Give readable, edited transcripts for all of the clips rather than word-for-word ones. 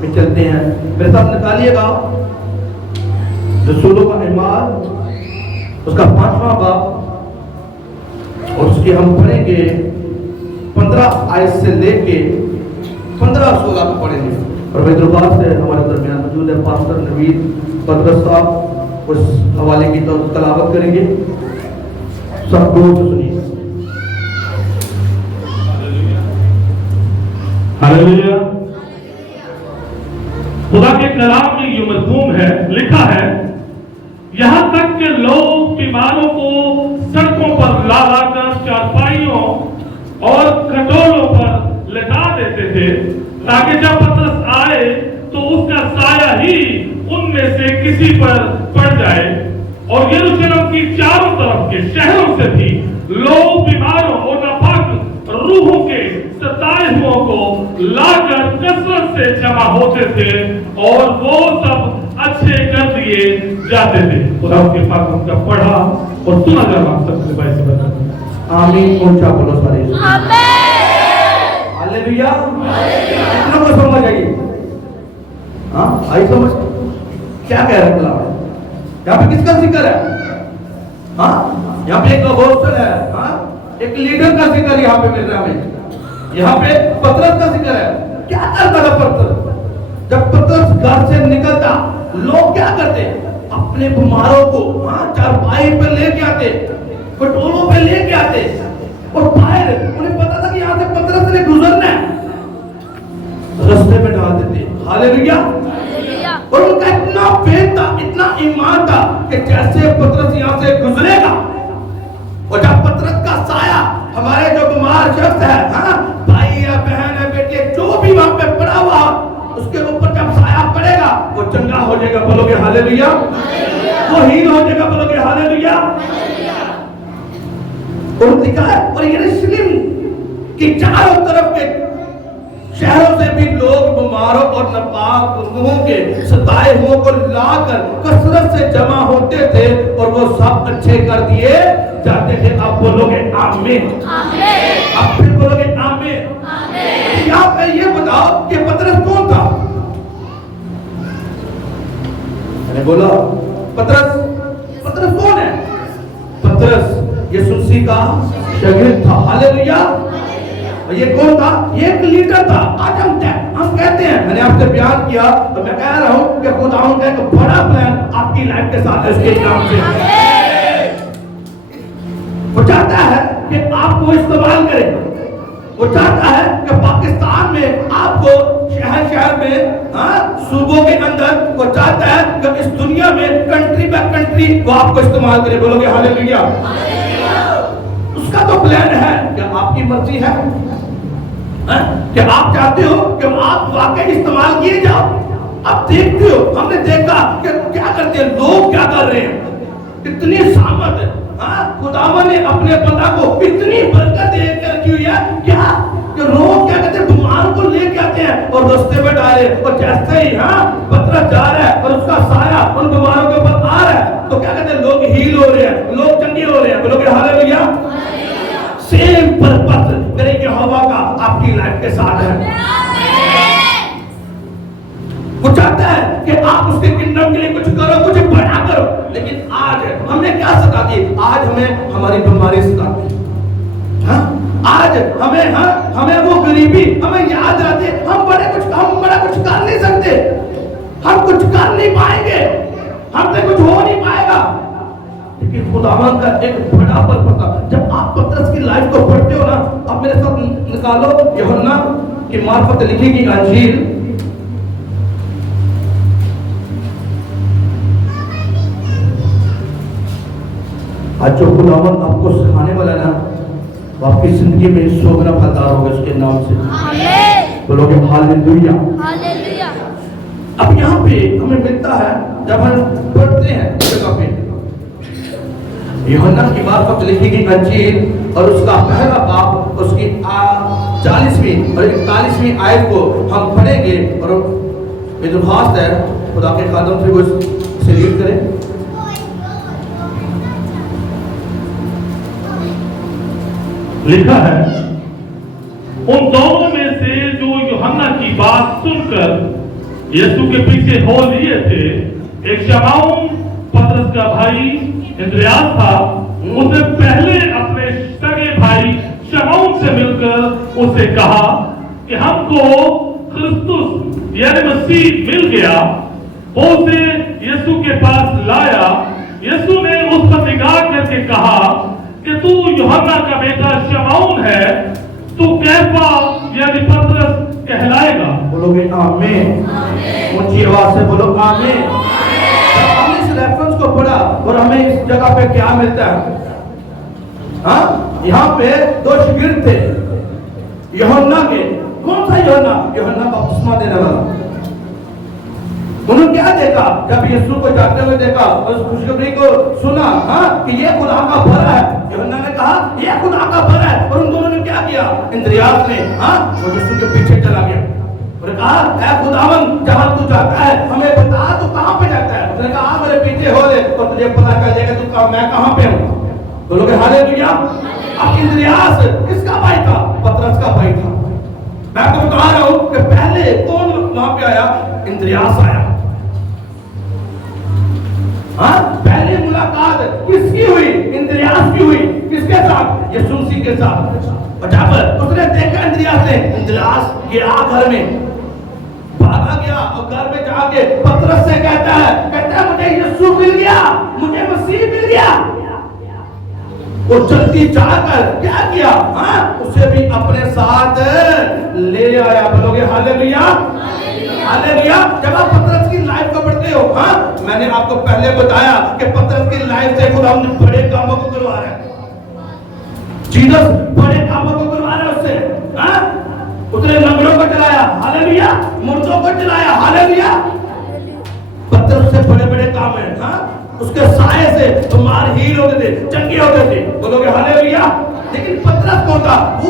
में चलते हैं। मेरे साथ निकालिएगा रसूलों का ईमान, उसका 5वां बाब, और उसके हम पढ़ेंगे 15 आयत से लेके 15-16 को पढ़ेंगे। और हैदराबाद से हमारे दरमियान मौजूद है पास्टर नवीद बदरस साहब, उस हवाले की तो तलावत करेंगे। सब लोग सुनिए। हालेलुया। खुदा के कलाम में ये मज़मून है, लिखा है, यहाँ तक के लोग बीमारों को सड़कों पर ला लाकर चारपाइयों और खटोलों पर लगा देते थे, ताकि जब पतरस आए तो उसका साया ही उनमें से किसी पर पड़ जाए। और यरूशलेम की चारों तरफ के शहरों से भी लोग बीमारों और नापाक रूहों के सताए हुओं को लाकर कसरत से जमा होते थे और वो सब अच्छे कर दिए जाते थे। खुदा के पाक उनका पढ़ा और सुना जाना सबसे भाई से बता। आमीन। ऊंचा बोलो सारे। हालेलुया। इतना को समझ आई? हाँ आई समझ? क्या कह रहा है कलाम? यहाँ पे किसका जिक्र है? हाँ यहाँ पे एक अपोस्टल है, हाँ एक लीडर का जिक्र यहाँ पे मिल रहा है हमें। यहाँ पे पतरस का जिक्र है। क्या करता था पतरस? जब पतरस घर से निकलता, लोग क्या करते? अपने बीमारों को चारपाई पे लेके आते, कटोरों पे लेके आते, और बाहर उन्हें पता था कि यहाँ से पतरस ने गुजरना है, रास्ते में डाल देते। हालेलुया। और उनका इतना फेथ था, इतना ईमान था कि जैसे पतरस यहाँ से गुजरेगा, और जब पतरस का साया हमारे जो बीमार शख्स है, भाई या बहन है, बेटे, जो भी वहां पे पड़ा हुआ, उसके ऊपर जब साया पड़ेगा वो चंगा हो जाएगा। बोलोगे हालेलुया। वो हील हो जाएगा। बोलोगे हालेलुया। और लिखा है, और यरूशलेम की चारों तरफ के शहरों से भी लोग बीमारों और नापाक रूहों के सताए हुओं को लाकर कसरत से जमा होते थे और वो सब अच्छे कर दिए जाते थे। आप बोलोगे आमीन। आप फिर बोलोगे आमीन। यहाँ पे ये बताओ कि पतरस कौन था? मैंने बोला पतरस कौन है? पतरस यीशु मसीह का शागिर्द था। हालेलुया। ये कौन था? ये एक लीडर था। आज हम कहते हैं, मैंने आपसे बयान किया तो मैं कह रहा हूं कि खुदा का एक बड़ा प्लान आपकी लाइफ के साथ है। उसके नाम से वो चाहता है कि आपको इस्तेमाल करे। वो चाहता है कि पाकिस्तान में आपको शहर में, सूबों के अंदर, वो चाहता है कि इस दुनिया में कंट्री बाय कंट्री वो आपको इस्तेमाल करे। बोलोगे हालेलुया। उसका तो प्लान है कि आपकी मर्जी है कि आप चाहते हो कि आप वाकई इस्तेमाल किए जाओ। आप देखते हो, हमने देखा कि क्या करते हैं लोग, क्या कर रहे हैं, इतनी सामत है। खुदावन ने अपने बंदा को इतनी बरकत दे के रखी हुई है, क्या कि लोग क्या कहते हैं, बीमार को लेके आते हैं और रास्ते में डाले, और जैसे ही पतरस जा रहा है और उसका साया उन बीमारों के ऊपर आ रहा है, तो क्या कहते हैं, लोग हील हो रहे हैं, लोग चंगे हो रहे हैं। बोलोगे हालेलुया। सेम पर्पस मेरे यहोवा का आपकी लाइफ के साथ है। वो चाहता है कि आप उसके किंगडम के लिए कुछ करो, कुछ बड़ा करो। लेकिन आज हमने क्या सता दी? आज हमें हमारी बीमारी सताती है। आज हमें वो गरीबी हमें याद रहती है। हम बड़ा कुछ कर नहीं सकते, हम कुछ कर नहीं पाएंगे, हमसे कुछ हो नहीं पाएगा। लेकिन खुदावंद का एक बड़ा पर्पस था। जब आप पतरस की लाइफ को पढ़ते हो ना, अब मेरे साथ निकालो यूहन्ना की मार्फत लिखी गई अंजील, आज जो खुदावंद आपको सिखाने वाला ना, वो आपकी जिंदगी में 100 गुना फलदार होगा उसके नाम से। बोलोगे हालेलुया। अब यहाँ पे हमें मिलता है, जब हम पढ़ते हैं जगह पे यूहन्ना की मार्फत लिखी गई अंजील और उसका पहला बाब, उसकी 40वीं और 41वीं आयत को हम पढ़ेंगे। और ये जो खास है, खुदा के खादम से वो इसे रीड करें। लिखा है, उन दोनों में से जो यूहन्ना की बात सुनकर यीशु के पीछे हो लिए थे। एक शमौन पतरस का भाई इंद्रियास था, उसने पहले अपने सगे भाई शमौन से मिलकर उससे कहा कि हमको क्रिस्तुस यानी मसीह मिल गया। वो उसे यीशु के पास लाया। यीशु ने उस पर निगाह करके कहा कि तू यूहन्ना का बेटा शमौन है, तू कैफा यानी पतरस कहलाएगा। बोलोगे आमीन? ऊंची आवाज से बोलो आमीन। हमने इस रेफरेंस को पढ़ा और हमें इस जगह पे क्या मिलता है? हाँ, यहाँ पे दो शागिर्द थे यूहन्ना के। कौन सा यूहन्ना? यूहन्ना बपतिस्मा देने वाला। उन्होंने क्या देखा जब यीशु को जाते हुए देखा और उस खुशखबरी को सुना, हाँ, कि ये खुदा का भला है। यूहन्ना ने कहा ये खुदा का भला है, और उन दोनों ने क्या किया? इंद्रियास ने, हाँ, वो यीशु के पीछे चला गया और कहा ऐ खुदावन, जहां तू जाता है हमें बता, तू कहां पे जाता है? उसने कहा मेरे पीछे हो ले और तुझे पता चल जाएगा तू कहां, मैं कहां पे हूं। बोलोगे हालेलुया। अब इंद्रियास किसका भाई था? पतरस का भाई था। मैं आपको बता रहा हूं कि पहले कौन वहां पे आया? इंद्रियास आया। हाँ, पहले मुलाकात किसकी हुई? इंद्रियास की हुई। किसके साथ? यीशु मसीह के साथ। और जब उसने देखा इंद्रियास ने, इंद्रियास गया घर में, भागा गया और घर में जाके पतरस से कहता है मुझे यीशु मिल गया, मुझे मसीह मिल गया। और जल्दी जाकर क्या किया? हाँ, उसे भी अपने साथ ले आया। बोलोगे हालेलुया, हालेलुया। जब आप पतरस की लाइफ को पढ़ते हो, हाँ, मैंने आपको पहले बताया कि पतरस की लाइफ से खुदा ने बड़े कामों को करवा रहा है। जीसस बड़े कामों को करवा रहा है उससे। हाँ, उसने लंगड़ों को चलाया, हालेलुया, मुर्दों को चलाया, हालेलुया। पतरस से बड़े बड़े काम है। हाँ, उसके साए से बीमार हील होते थे, चंगे होते थे। बोलोगे हालेलुया। लेकिन पतरस कौन था? वो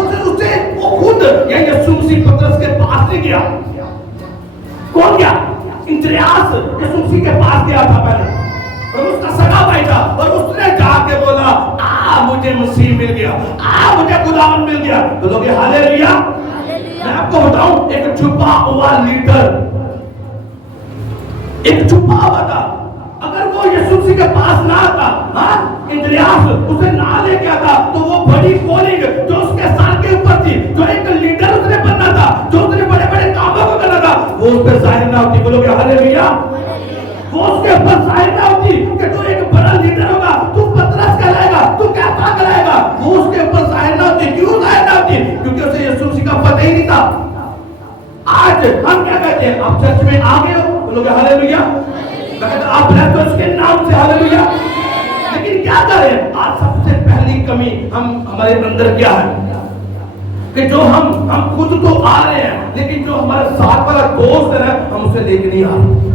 खुद यीशु मसीह पतरस के पास नहीं गया। कौन गया? इंद्रियास यीशु मसीह के पास गया था पहले, और उसका सगा भाई था, और उसने जाके बोला मुझे मसीह मिल गया, मुझे खुदावन मिल गया। बोलोगे हालेलुया। मैं आपको बताऊं, एक छुपा हुआ लीडर, एक छुपा हुआ था। अगर वो यीशु मसीह के पास ना आता, हाँ, इंद्रियास उसे ना लेके आता, तो वो बड़ी कॉलिंग जो उसके साथ के ऊपर थी, जो एक लीडर उसने बनना था, जो उसने बड़े बड़े कामों को करना था, वो उस पर जाहिर ना होती। बोलोगे हालेलुया। वो उसके ऊपर जाहिर ना होती कि तू एक बड़ा लीडर होगा, तू पतरस कहलाएगा, तू कैफा कहलाएगा। वो उसके ऊपर जाहिर ना होती। क्यों जाहिर ना होती? क्योंकि उसे यीशु मसीह का पता ही नहीं था। आज हम क्या कहते हैं? आप चर्च में आ गए हो, बोलोगे हालेलुया। आप रहते उसके नाम से, हालेलुया। लेकिन क्या करें? आज सबसे पहली कमी हमारे अंदर क्या है कि जो हम खुद तो आ रहे हैं, लेकिन जो हमारे साथ वाला दोस्त है हम उसे लेके नहीं आ रहे।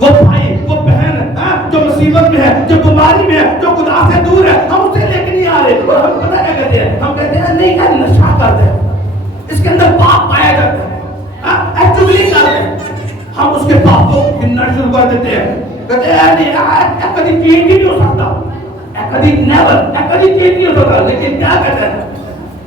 वो भाई, वो बहन है जो मुसीबत में है, जो बीमारी में है, जो खुदा से दूर है, हम उसे लेके नहीं आ रहे। और हम पता क्या कहते हैं? हम कहते हैं नहीं, क्या नशा करते हैं, इसके अंदर पाप पाया जाता है, एक्चुअली करते हैं। हम उसके पाप को गिनना शुरू कर देते हैं, कहते हैं नहीं, कभी चेंज ही नहीं हो सकता, कभी नेवर, कभी चेंज नहीं हो सकता। लेकिन क्या कहते हैं?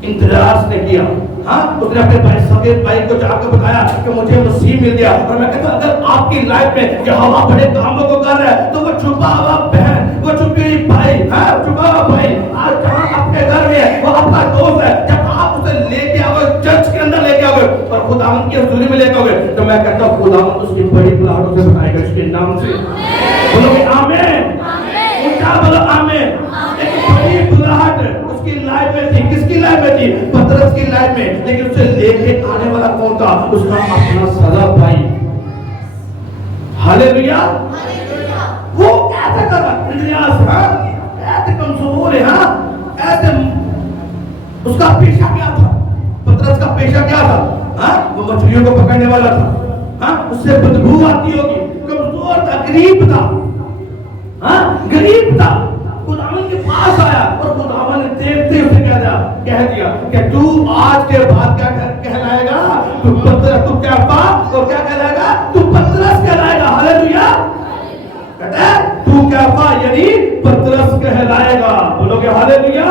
इंद्रियास ने किया। हाँ, उसने अपने भाई, सगे भाई को जाकर बताया कि मुझे मसीह मिल गया। और मैं कहता हूं, अगर आपकी लाइफ में यहोवा बड़े कामों को कर रहा है, तो वो छुपा हुआ बहन, वो छुपी हुई भाई, हाँ, छुपा हुआ भाई आज जहां आपके घर में है, वो आपका दोस्त है। जब आप उसे लेके आओगे, चर्च के अंदर लेके आओगे और खुदावंद की हजूरी में लेके आओगे, तो मैं कहता हूं खुदावंद उसकी बड़ी बुलाहटों से बताएगा उसके नाम से। बोलोगे आमीन? ऊंचा बोलो आमीन। एक बड़ी बुलाहट उसकी लाइफ में थी। किसकी लाइफ में थी? पतरस की लाइफ में। लेकिन उसे लेके आने वाला कौन था? उसका अपना सगा भाई। हालेलुया। वो कैसे कर रहा? इंद्रियास, हाँ, ऐसे कमजोर है, हाँ, ऐसे। उसका पेशा क्या था? पतरस का पेशा क्या था? हाँ, वो मछलियों को पकड़ने वाला था। हाँ, उससे बदबू आती होगी, कमजोर था, गरीब था, हाँ, गरीब था। खुदावन के पास आया और खुदावन ने देखते उसे कह दिया कि तू आज के बाद क्या कहलाएगा? तू पतरस, तू कैफा, और क्या कहलाएगा? तू पतरस कहलाएगा। हालेलुया। कहते हैं तू कैफा यानी पतरस कहलाएगा। बोलोगे हालेलुया,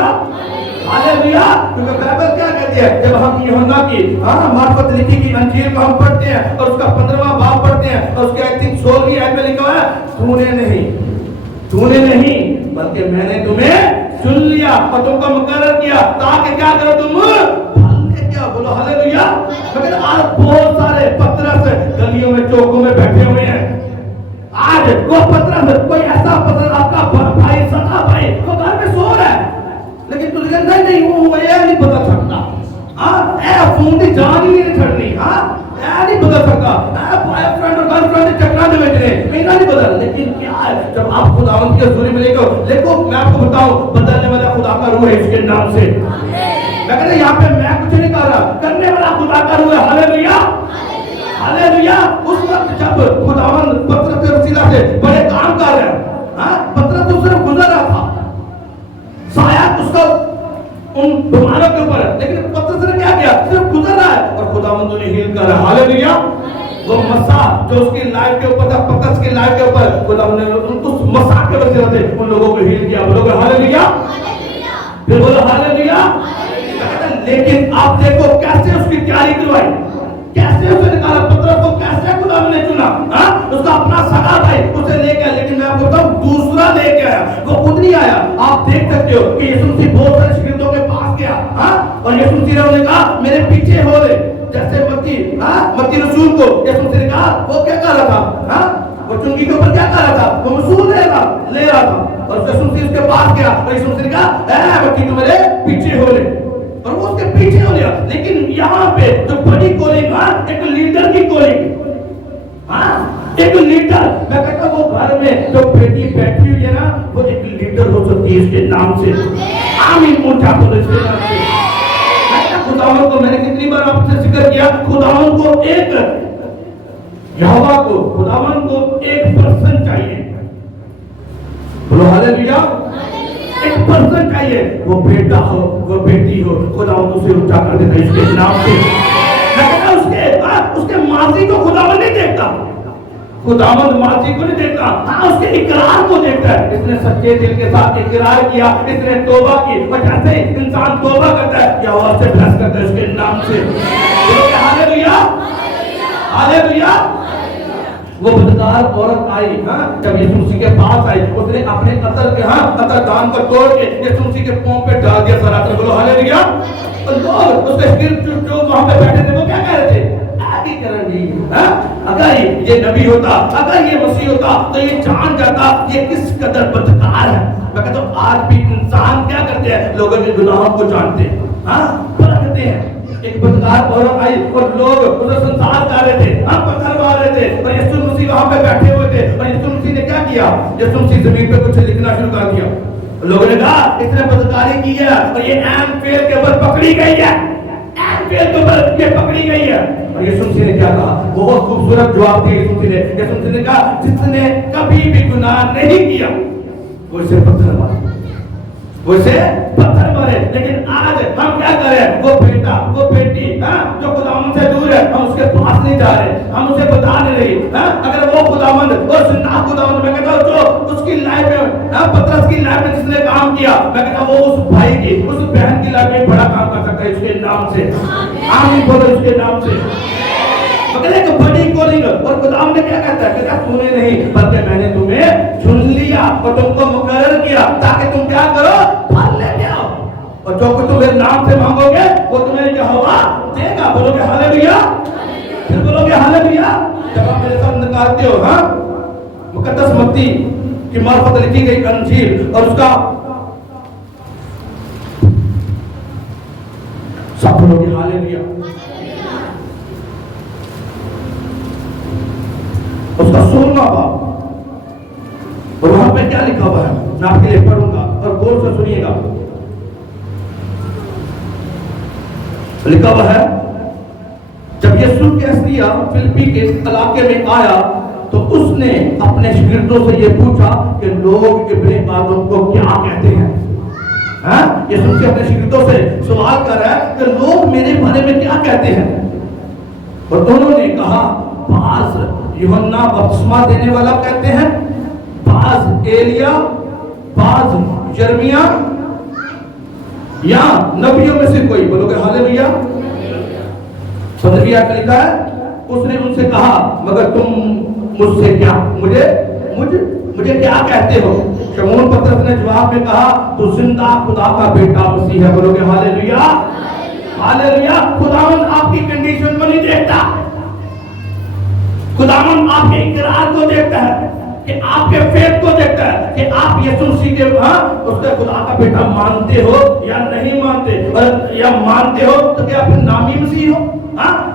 हालेलुया। क्योंकि बाइबल क्या कहती है? जब हम यूहन्ना की मार्फत लिखी की अंजील को हम पढ़ते हैं और उसका 15वां बाब पढ़ते हैं। और उसके आई थिंक 16वीं आयत में लिखा हुआ है, तूने नहीं बल्कि मैंने तुम्हें चुन लिया और तुमको मुकर्रर किया ताकि क्या करो तुम फल लेके आओ। बोलो हालेलुया। मगर आज बहुत सारे पतरस गलियों में चौकों में बैठे हुए हैं। आज वो पतरस, कोई ऐसा पतरस आपका भाई, सगा भाई, वो घर में सो रहा है, लेकिन तुझे कहता नहीं वो ये नहीं बदल सकता। हाँ ए फूंदी जान ही नहीं छड़नी। हाँ ऐ नहीं बदल सकता। बॉयफ्रेंड और गर्लफ्रेंड चक्रा दे बैठे मेरा नहीं बदल। लेकिन क्या है, जब आप खुदावंद की हजूरी में देखो मैं आपको बताऊं, बदलने वाला खुदा का रूह है इसके नाम से। मैं कहता यहाँ पे मैं कुछ नहीं कर रहा, करने वाला खुदा का रूह है। Hallelujah hallelujah. उस वक्त जब खुदावंद पतरस के वसीला से बड़े काम कर रहे हैं, हाँ पतरस तो सिर्फ गुजर रहा था, शायद उसका उन बीमारों के ऊपर, लेकिन पतरस ने क्या किया, सिर्फ गुजर रहा है और खुदावंद उन्हें हील कर रहा है। हालेलुया। वो मसा जो उसकी लाइफ के ऊपर था, पतरस की लाइफ के ऊपर, खुदावंद ने उस मसा के वजह से उन लोगों को हील किया। बोलोगे हालेलुया, फिर बोलो हालेलुया। लेकिन आप देखो कैसे उसकी तैयारी करवाई, कैसे उसे निकाला, पतरस को कैसे खुदावंद ने चुना। हाँ उसका अपना सगा भाई उसे लेके आया, लेकिन मैं आपको बताऊं दूसरा लेके आया, वो खुद नहीं आया। आप देख सकते हो कि यीशु मसीह बहुत सारे शिगिर्दों के पास गया, हाँ और यीशु मसीह ने कहा मेरे पीछे हो ले। जैसे मत्ती रसूल को यीशु मसीह ने कहा, वो क्या कर रहा था, हाँ वो चुंगी के ऊपर क्या कर रहा था, वो मसूल ले रहा था और यीशु मसीह उसके पास गया और यीशु मसीह ने कहा मत्ती तू मेरे पीछे हो ले, और वो उसके पीछे हो गया। लेकिन यहाँ पे जो बड़ी कॉलिंग, एक लीडर की कॉलिंग, एक लीडर, मैं कहता हूँ वो घर में जो बेटी बैठी हुई है ना, वो एक लीडर हो सकती है इसके नाम से। आमीन ऊंचा बोलो इसके नाम से। खुदावंद को मैंने कितनी बार आपसे जिक्र किया, खुदावंद को यहोवा को, खुदावंद को एक पर्सन चाहिए। बोलो हालेलुया। एक पर्सन चाहिए, वो बेटा हो वो बेटी हो, खुदावंद उसे ऊंचा कर देता है इसके नाम से। मैं कहता उसके माजी को खुदावंद नहीं देखता, खुदावंद माजी को नहीं देखता, हाँ उसके इकरार को देखता है। इसने सच्चे दिल के साथ इकरार किया, इसने तौबा की, और जैसे इंसान तौबा करता है यहोवा से ब्लेस करता है इसके नाम से। Hallelujah hallelujah. वो बदकार औरत आई, जब यीशु मसीह के पास आई, उसने अपने अतर दान को तोड़ के यीशु मसीह के पांव पे डाल दिया सरातन। बोलो हालेलुया। और लोग उसके गिरद जो वहां पे बैठे थे वो क्या कह रहे थे, आगे करेंगे, अगर ये नबी होता, अगर ये मसीह होता तो ये जान जाता ये किस कदर बदकार है। मैं कहता हूँ आज भी इंसान क्या करते हैं, लोगों के गुनाहों को जानते हैं, परखते हैं। एक बदकार औरत आई और लोग उसे संसार कर रहे थे, पत्थर मार रहे थे, और यीशु मसीह वहां पे बैठे हुए थे, और यीशु मसीह ने क्या किया, यीशु मसीह जमीन पे कुछ लिखना शुरू कर दिया। लोगों ने कहा इसने बदकारी की है और ये एम फेल के ऊपर पकड़ी गई है, एम फेल के ऊपर ये पकड़ी गई है। और यीशु मसीह ने क्या कहा, बहुत खूबसूरत जवाब दिया यीशु मसीह ने कहा जिसने कभी भी गुनाह नहीं किया वो इसे पत्थर मारे, वो इसे पत्थर मारे। लेकिन आज हम क्या करें, वो बेटा वो बेटी जो खुदावंद से दूर है, हम उसके पास नहीं जा रहे, हम उसे बता नहीं रहे। अगर वो खुदावंद और ना खुदावंद, मैं कहता हूँ जो उसकी लाइफ में, पतरस की लाइफ में जिसने काम किया, मैं कहता हूँ वो उस भाई की, उस बहन की लाइफ में बड़ा काम कर सकता है इसके नाम से। आमीन बोलो इसके नाम से। मगर एक बड़ी कॉलिंग, और खुदावंद ने क्या कहता है, कहता तूने नहीं बल्कि मैंने तुम्हें चुन लिया और तुमको मुकर्रर किया ताकि तुम क्या करो, फल लेके आओ, और जो कुछ तुम मेरे नाम से मांगोगे वो तुम्हें यहोवा देगा। बोलोगे हालेलुया, फिर बोलोगे हालेलुया। जब आप मेरे साथ निकालते हो, मुकद्दस मत्ती की मार्फत लिखी गई अंजील और उसका सब बोलोगे हालेलुया, उसका 16वां बाब, और वहां पे क्या लिखा हुआ है मैं आपके लिए पढ़ूंगा और गौर से सुनिएगा। लिखा हुआ है जब यीशु कैसरिया फिलिप्पी के इलाके में आया तो उसने अपने शिगिर्दों से यह पूछा कि लोग इब्ने आदम को क्या कहते हैं। यीशु से अपने शिगिर्दों से सवाल कर रहा है कि लोग मेरे बारे में क्या कहते हैं, और दोनों ने कहा बाज यूहन्ना बपतिस्मा देने वाला कहते हैं, बाज एलिया, बाज यिर्मयाह या नबियों में से कोई। बोलोगे हालेलुया। 15वीं आयत में लिखा है उसने उनसे कहा मगर तुम मुझसे क्या मुझे मुझे मुझे क्या कहते हो? शमून पतरस ने जवाब में कहा, तू जिंदा खुदा का बेटा मसीह है। बोलोगे हालेलुया, हालेलुया। खुदावन आपकी कंडीशन को नहीं देखता, खुदावन आपके इकरार को देखता है, कि आपके फेथ को देखता है कि आप यीशु मसीह के उसके खुदा का बेटा मानते हो या नहीं मानते, और या मानते हो तो क्या फिर नामी मसीह हो?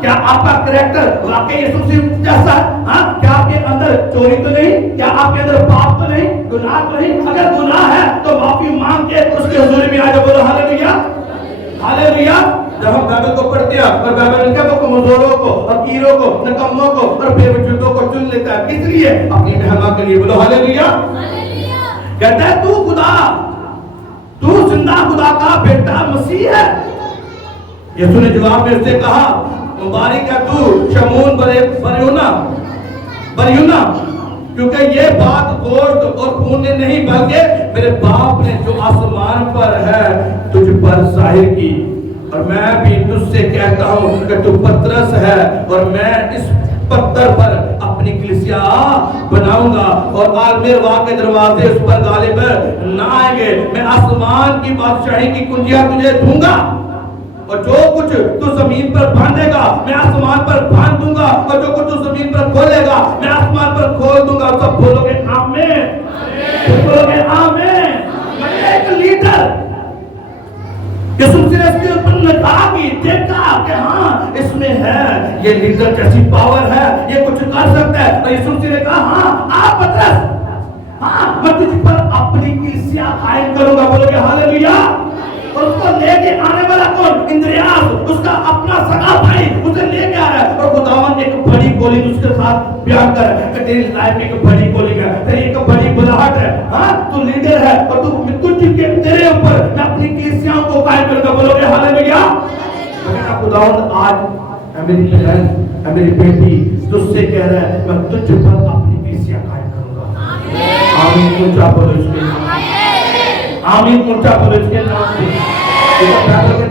क्या आपका कैरेक्टर वाकई यीशु मसीह जैसा है? क्या आपके अंदर चोरी तो नहीं? क्या आपके अंदर पाप तो नहीं, गुनाह तो नहीं? अगर गुनाह है तो माफी मांग के उसके हुजूर में आ जाओ। बोलो हालेलुया, हालेलुया। जब हम बाइबल को पढ़ते हैं और बाइबल क्या को कमजोरों को, फकीरों को, निकम्मों को और बेवजूदों को चुन लेता है, किस लिए? अपनी महिमा के लिए। बोलो हालेलुया, हालेलुया। कहता है तू खुदा, तू जिंदा खुदा का बेटा मसीह है। यीशु ने जवाब में उससे कहा, मुबारक है तू शमून बरयूना, बरयूना, क्योंकि ये बात गोश्त और खून ने नहीं बल्कि मेरे बाप ने जो आसमान पर है तुझ पर जाहिर की। और मैं भी तुझसे कहता हूं कि तू पतरस है और मैं इस पत्थर पर अपनी कलीसिया बनाऊंगा और आलमेरवा के दरवाजे उस पर गालिब ना आएंगे। मैं आसमान की बादशाही की कुंजियां तुझे दूंगा और जो कुछ तू जमीन पर बांधेगा मैं आसमान पर बांध दूंगा, और जो कुछ तू जमीन पर खोलेगा मैं आसमान पर खोल दूंगा। सब बोलोगे आमीन, बोलोगे आमीन। मैं एक लीडर, यीशु मसीह ने इसके ऊपर निगाह की, देखा कि हाँ इसमें है, ये लीडर जैसी पावर है, ये कुछ कर सकता है। तो यीशु मसीह ने कहा, हाँ आप पतरस, हाँ मैं तुझ पर अपनी कलीसिया कायम करूंगा। बोलोगे हालेलुया। और उसको लेके आने वाला कौन? इंद्रियास, उसका अपना सगा भाई उसे लेके आ रहा है। और खुदावन एक बड़ी गोली उसके साथ बयान कर रहा है कि तेरी लाइफ में एक बड़ी गोली है, तेरी एक बड़ी बुलाहट है, हाँ तू लीडर है और तू कुछ के तेरे ऊपर मैं अपनी कलीसियाओं को कायम करूंगा। बोलोगे हालेलुया। बेटा खुदावन आज मेरी बहन, मेरी बेटी तुझसे कह रहा है मैं तुझ पर अपनी कलीसिया कायम करूंगा। आमीन। ऊंचा बोलो इसके नाम, आमीन। ऊंचा बोलो इसके नाम से।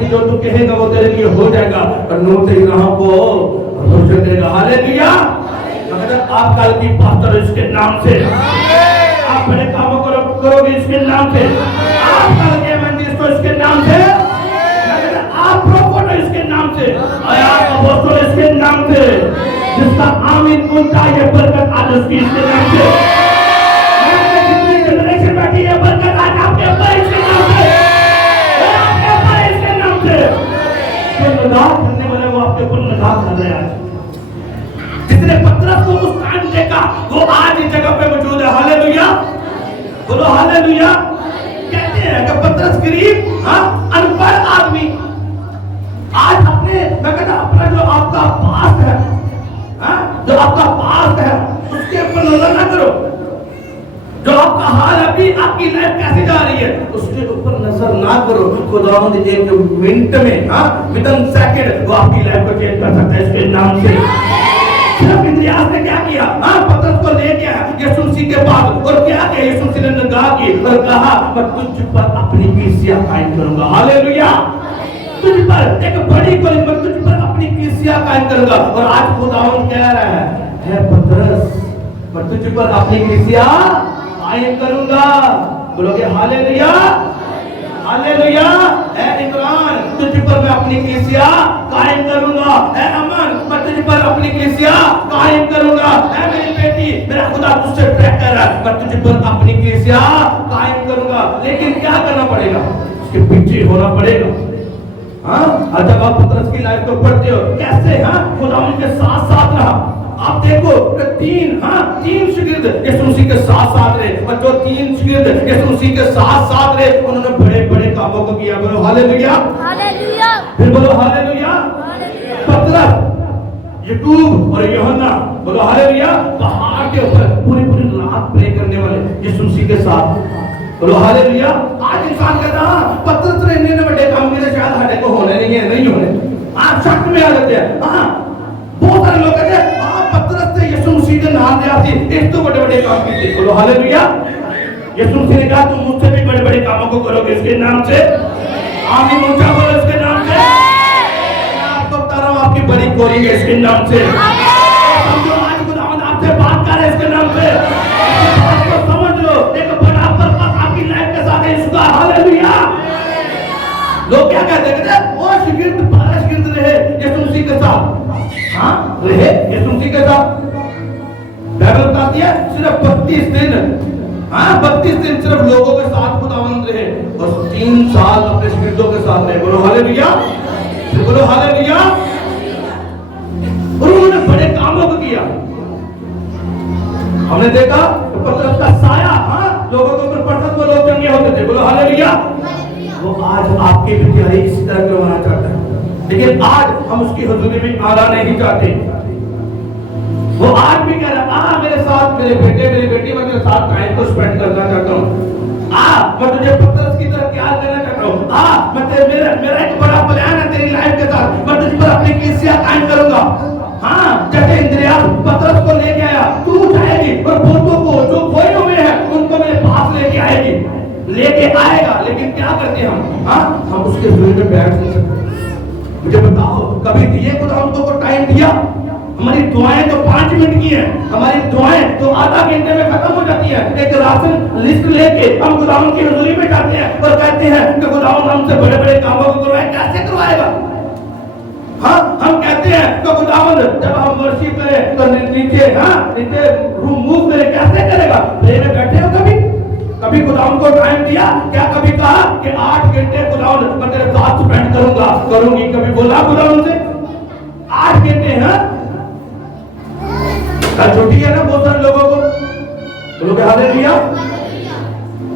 जो तू कहेगा वो तेरे लिए हो जाएगा और नूर तेरी राहों को रोशन करेगा। हालेलुया। अगर आप कल की पास्टर इसके नाम से, आप बड़े कामों करोगे इसके नाम से, आप कल के मंदिर को इसके नाम से, आप प्रोफेट इसके नाम से, आप अपोस्टल इसके नाम से, जिसका आमीन ऊंचा ये बरकत आज उसकी इसके नाम से, जितनी जनरेशन बैठी है बरकत आज आपके ऊपर इसके नाम से, आपके ऊपर इसके नाम से। जो निगाह करने वाले वो आपके ऊपर निगाह कर रहे हैं। जिसने पतरस को उस टाइम देखा वो आज इस जगह पे मौजूद है। हालेलुया, बोलो हालेलुया। कहते हैं कि पतरस गरीब, अनपढ़ आदमी आज अपने, मैं कहता अपना जो आपका पास्ट है, जो आपका पास्ट है उसके ऊपर नजर ना करो। जो आपका हाल अभी आपकी लाइफ कैसे जा रही है उसके ऊपर नजर ना करो। खुदावंद एक मिनट में, विदिन सेकंड वो आपकी लाइफ को चेंज कर सकता है इसके नाम से। सिर्फ इंद्रियास ने क्या किया? पतरस को ले गया यीशु मसीह के पास और क्या किया? यीशु मसीह ने निगाह की और कहा मैं तुझ पर अपनी कलीसिया कायम करूंगा। हालेलुया। तुझ पर एक बड़ी गोली, मैं तुझ पर अपनी कलीसिया कायम करूंगा। और आज खुदावंद कह रहा है पतरस मैं तुझ पर अपनी कलीसिया कायम करूंगा। बोलोगे हालेलुया, हालेलुया। ऐ इमरान तुझ पर मैं अपनी कलीसिया कायम करूंगा। ऐ अमन मैं तुझ पर अपनी कलीसिया कायम करूंगा। ऐ मेरी बेटी मेरा खुदा तुझसे ट्रैक कर रहा है, मैं तुझ पर अपनी कलीसिया कायम करूंगा। लेकिन क्या करना पड़ेगा? उसके पीछे होना पड़ेगा। और जब आप पतरस की लाइफ को पढ़ते हो कैसे खुदा उनके साथ साथ रहा। आप देखो तीन शागिर्द यीशु मसीह के साथ साथ रहे, और जो तीन शागिर्द यीशु मसीह के साथ साथ रहे उन्होंने बड़े बड़े कामों को किया। बोलो हालेलुया, हालेलुया। फिर बोलो हालेलुया। पतरस, याकूब और यूहन्ना, बोलो हालेलुया, पहाड़ के ऊपर पूरी पूरी रात प्रे करने वाले यीशु मसीह के साथ। बोलो हालेलुया। आज इंसान कहता है पतरस ने इतने बड़े काम किए शायद हमारे को होने नहीं होने। आप शक में आ जाते हैं। बहुत सारे लोग कहते हैं पतरस ने यीशु मसीह के नाम लिया थी, एक तो बड़े बड़े काम किए। बोलो हालेलुया। यीशु मसीह ने कहा तुम मुझसे भी बड़े बड़े कामों को करोगे इसके नाम से। आमीन। ऊंचा बोलो इसके नाम से। मैं आपको बता रहा हूं आपकी बड़ी गोली है इसके नाम से। समझो आज खुदावंद आपसे बात कर रहे है देखते वो शिगिर्द 12 शिगिर्द रहे यीशु मसीह के साथ। हाँ रहे यीशु मसीह के साथ। बाइबल बताती है सिर्फ 32 दिन, हाँ 32 दिन सिर्फ लोगों के साथ खुदावंद रहे और 3 साल अपने शिगिर्दों के साथ रहे। बोलो हालेलुया, बोलो हालेलुया। और उन्होंने बड़े कामों को किया। हमने देखा पतरस का साया हाँ लोगों के ऊपर पड़ता तो लोग चंगे होते थे। बोलो हालेलुया। वो आज आपकी भी तैयारी इसी तरह करवाना चाहता है, लेकिन आज हम उसकी हुजूरी में आना नहीं चाहते। वो आज भी कह रहा है मेरे साथ मेरे बेटे मेरी बेटी मैं तेरे साथ टाइम को स्पेंड करना चाहता हूँ। मैं तुझे पतरस की तरह प्यार करना चाहता हूँ। मैं तेरे मेरा एक बड़ा प्लान है तेरी लाइफ के साथ। मैं तुझ पर अपनी कलीसिया कायम करूंगा। हाँ जैसे इंद्रियास पतरस को लेके आया, तू जाएगी और भूतों को जो खोए हुए हैं उनको मेरे पास लेके आएगी, लेके आएगा। लेकिन क्या करते हैं हम उसके हुजूर में बैठ नहीं सकते। मुझे बताओ कभी दिए खुदा हमको टाइम दिया? हमारी दुआएं तो 5 मिनट की हैं, हमारी दुआएं तो आधा घंटे में खत्म हो जाती है। एक राशन लिस्ट लेके हम खुदावंद की हुजूरी में जाते हैं और कहते हैं कि खुदावंद हमसे बड़े बड़े कामों को करवाए। कैसे करवाएगा? हाँ हम कहते हैं कि खुदावंद जब हम वर्शिप करें तो नीचे रूम मूव करें। कैसे करेगा? प्रे में बैठे हो कभी खुदावंद को टाइम दिया क्या? कभी कहा कि 8 घंटे खुदावंद मैं तेरे साथ स्पेंड करूंगी? कभी बोला खुदावंद से 8 घंटे? हाँ छुट्टी है ना बहुत सारे लोगों को, बोलोगे हालेलुया।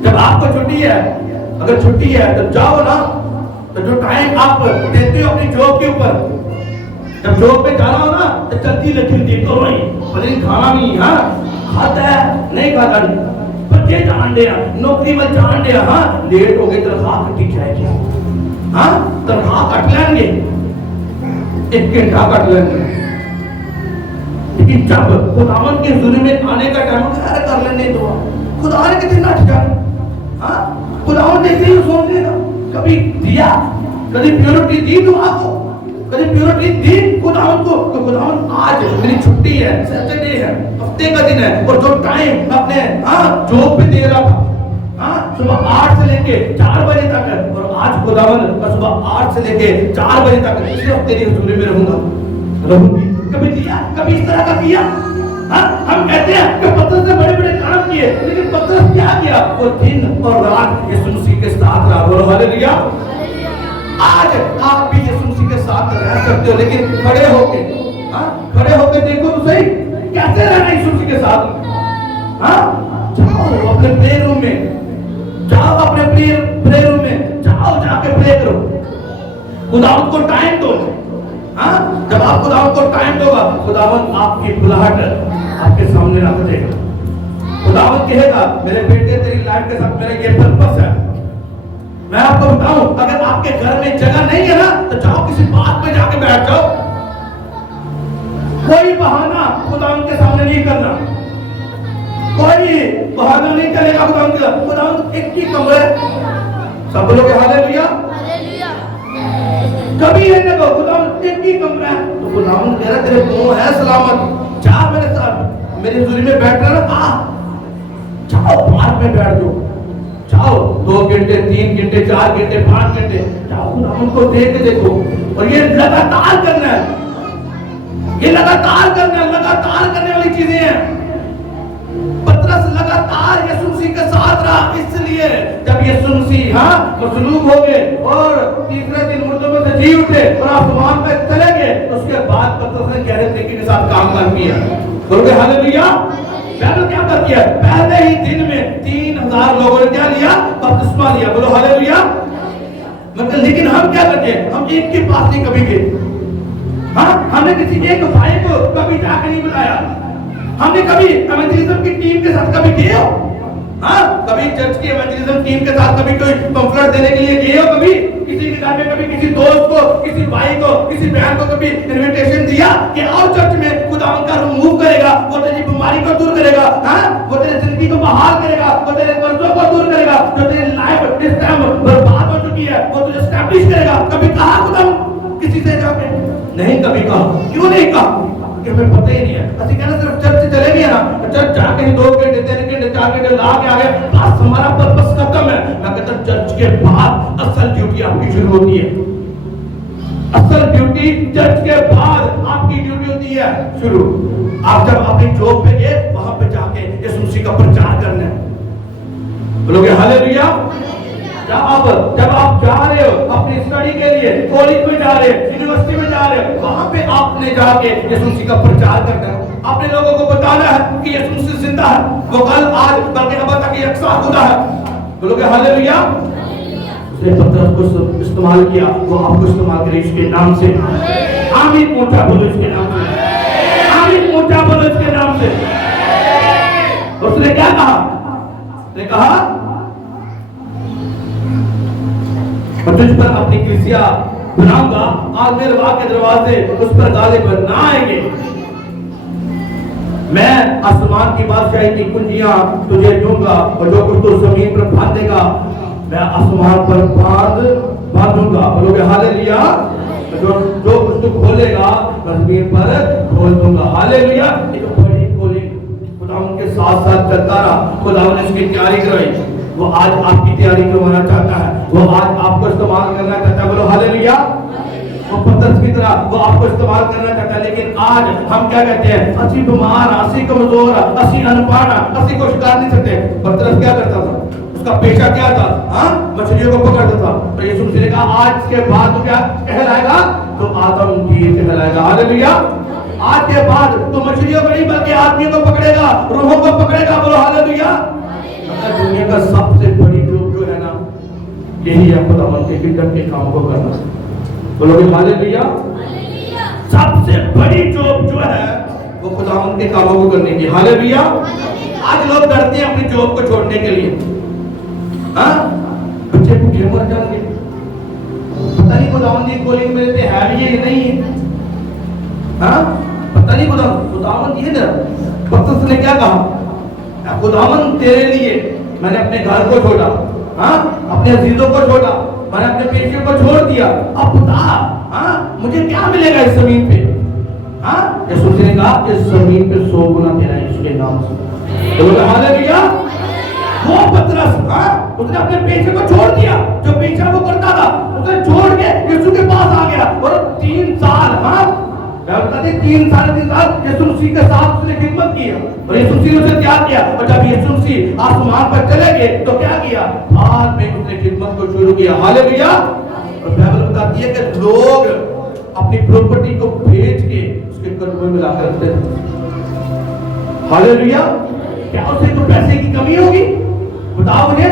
जब आपको छुट्टी है, अगर छुट्टी है तो जाओ ना, तो जो टाइम आप देते हो अपनी जॉब के ऊपर, जब जॉब पे जाना हो ना तो चलती लगी करो नहीं, खाना नहीं हाँ खाता है नहीं खाता बच्चे जान दे नौकरी में जान दे। हाँ लेट हो गई तनख्वाह कटी जाएगी। हाँ तनख्वाह कट लेंगे, 1 घंटा कट लेंगे। लेकिन जब खुदावंद की हुजूरी में आने का टाइम कर लेने दो, खुदा ने कितनी नाच जाने। हाँ खुदावंद देखते ही सोच लेगा कभी दिया, कभी प्योरिटी दी दुआ को, कभी प्योरिटी दी खुदावंद को। तो खुदावंद आज मेरी छुट्टी है, सैटरडे है, हफ्ते का दिन है और जो टाइम अपने जॉब पे दे रहा था सुबह 8 से लेके 4 बजे तक, और आज खुदावंद सुबह 8 से लेके 4 बजे तक सिर्फ तेरी हुजूरी में रहूंगी। कभी दिया, कभी इस तरह का किया? हम कहते हैं कि पतरस ने बड़े बड़े काम किए, लेकिन पतरस क्या किया? वो दिन और रात यीशु मसीह के साथ रहा। बोलो हालेलुया। आज आप भी यीशु मसीह के साथ रह सकते हो, लेकिन खड़े होके देखो तो सही कैसे रहना यीशु मसीह के साथ। जाओ अपने प्रेयर रूम में, जाओ अपने प्रेयर रूम में, जाओ जाके प्रे करो, खुदावंद को टाइम दो। जब आप खुदावंद को टाइम दोगा, खुदावंद आपकी बुलाहट आपके सामने रख देगा। खुदावंद कहेगा मेरे बेटे तेरी लाइफ के साथ मेरा ये पर्पस है। मैं आपको बताऊं अगर आपके घर में जगह नहीं है ना तो जाओ किसी बात में जाके बैठ जाओ। कोई बहाना खुदावंद के सामने नहीं करना, कोई बहाना नहीं चलेगा खुदावंद के। खुदावंद एक ही कमरा है, सब लोग हालेलुया। कभी ये ना कहो खुदावंद एक ही कमरा है, तो खुदावंद कह रहा तेरे मुंह है सलामत, जा मेरे साथ मेरी हुजूरी में बैठ रहा जाओ पार्क में बैठ जाओ, जाओ 2 घंटे 3 घंटे 4 घंटे 5 घंटे जाओ खुदावंद को देख के देखो। और ये लगातार करना है, ये लगातार करने वाली चीजें हैं। पतरस लगातार यीशु मसीह के साथ रहा, इसलिए जब यीशु मसीह मसलूब हो गए और तीसरे दिन मुर्दों में से जी उठे और आसमान में चले गए, उसके बाद पतरस ने गहरे तरीके के साथ काम किया। बोलोगे हालेलुया। पहले क्या करती है? पहले ही दिन में 3000 लोगों ने क्या लिया? बपतिस्मा लिया। बोलो हालेलुया। मतलब लेकिन हम क्या करते हैं? हम एक के पास नहीं कभी गए। हमने किसी एक भाई को कभी जाकर नहीं बुलाया। हमने कभी इवेंजलिज्म की टीम के साथ कभी गए हो? कभी चर्च की इवेंजलिज्म टीम के साथ कभी कोई पंफलेट देने के लिए गए हो? कभी किसी के घर में कभी किसी दोस्त को, किसी भाई को, किसी बहन को कभी इनविटेशन दिया कि आओ चर्च में, खुदावंद का रिमूव करेगा, वो तेरी बीमारी को दूर करेगा, वो तेरी जिंदगी को बहाल करेगा, वो तेरे कर्जों को दूर करेगा, जो तेरी लाइफ इस टाइम बर्बाद हो चुकी है वो तुझे एस्टैब्लिश करेगा। कभी कहा खुदावंद किसी से जाके? नहीं कभी कहा। क्यों नहीं कहा? कि हमें पता ही नहीं है। असि कहना सिर्फ चर्च चले गए ना, चर्च जाके 2 घंटे 3 घंटे 4 घंटे ला के आ गए, बस हमारा पर्पस खत्म है। मैं कहता चर्च के बाद असल ड्यूटी आपकी शुरू होती है। असल ड्यूटी चर्च के बाद आपकी ड्यूटी होती है शुरू। आप जब अपनी जॉब पे गए वहां पे जाके यीशु मसीह का प्रचार करना है। बोलोगे हालेलुया। जब आप जा रहे हो अपनी स्टडी के लिए, कॉलेज में जा रहे हो, यूनिवर्सिटी में जा रहे हो, वहां पे आपने जाके यीशु मसीह का प्रचार करना है। आपने लोगों को बताना है कि यीशु मसीह जिंदा है, वो कल आज बल्कि अब तक यकसा खुदा है। बोलोगे हालेलुया। उसने पतरस को इस्तेमाल किया, वो आपको इस्तेमाल करे इसके नाम से। आमीन। ऊंचा बोलो इसके नाम से। आमीन। ऊंचा बोलो इसके नाम से। उसने क्या कहा? उसने कहा मैं तुझ पर अपनी कलीसिया बनाऊंगा, आज मेरे वाक के दरवाजे उस पर गालिब ना आएंगे। मैं आसमान की बादशाही की कुंजियां तुझे दूंगा और जो कुछ तू जमीन पर बांधेगा मैं आसमान पर बांधूंगा। बोलोगे हालेलुया। जो कुछ तू खोलेगा जमीन पर खोल दूंगा। हालेलुया। एक बड़ी कॉलिंग खुदा उनके साथ साथ करता रहा। खुदा ने इसकी तैयारी कराई। वो आज आपकी तैयारी करवाना चाहता है, वो आज आपको इस्तेमाल करना चाहता है। बोलो हालेलुया। वो पतरस की तरह वो आपको इस्तेमाल करना चाहता है, लेकिन आज हम क्या कहते हैं? असी बीमार, असी कमजोर, असी अनपढ़, असी कुछ कर नहीं सकते। पतरस क्या करता था? उसका पेशा क्या था? मछलियों को पकड़ता था। तो यीशु मसीह ने कहा आज के बाद तो क्या कहलाएगा? तो आदमगीर कहलाएगा। हालेलुया। आज के बाद तो मछलियों को नहीं बल्कि आदमियों को पकड़ेगा, रूहों को पकड़ेगा। बोलो हालेलुया। दुनिया का सबसे बड़ी जॉब जो है ना, यही है खुदावंद के किंगडम के काम को करना। बोलोगे हालेलुया। सबसे बड़ी जॉब जो है वो खुदावंद के कामों को करने की। हालेलुया। आज लोग डरते हैं अपनी जॉब को छोड़ने के लिए। बच्चे भूखे मर जाएंगे, पता नहीं खुदावंद की कॉलिंग मेरे पे है भी ये नहीं है। पता नहीं खुदावंद ये ना। पतरस ने क्या कहा? खुदावंद तेरे लिए मैंने अपने घर को छोड़ा, अपने अजीजों को छोड़ा, मैंने अपने पेशे को छोड़ दिया। अब बता मुझे क्या मिलेगा इस जमीन पे? यीशु ने कहा इस जमीन पे 100 गुना तेरा यीशु के नाम से। तो बोला हालेलुया। वो पतरस उसने अपने पेशे को छोड़ दिया, जो पेशा वो करता था उसने छोड़ के यीशु के पास आ गया और 3 साल 3 साल यीशु मसीह के साथ उसने खिदमत की और यीशु मसीह ने उसे तैयार किया। और जब यीशु मसीह आसमान पर चले गए तो क्या किया? बाद में उसने खिदमत को शुरू किया। हालेलुया। और बाइबल बताती है कि लोग अपनी प्रॉपर्टी को बेच के उसके कदमों में लाकर रखते हैं। हालेलुया। क्या उसे तो पैसे की कमी होगी? बताओ मुझे।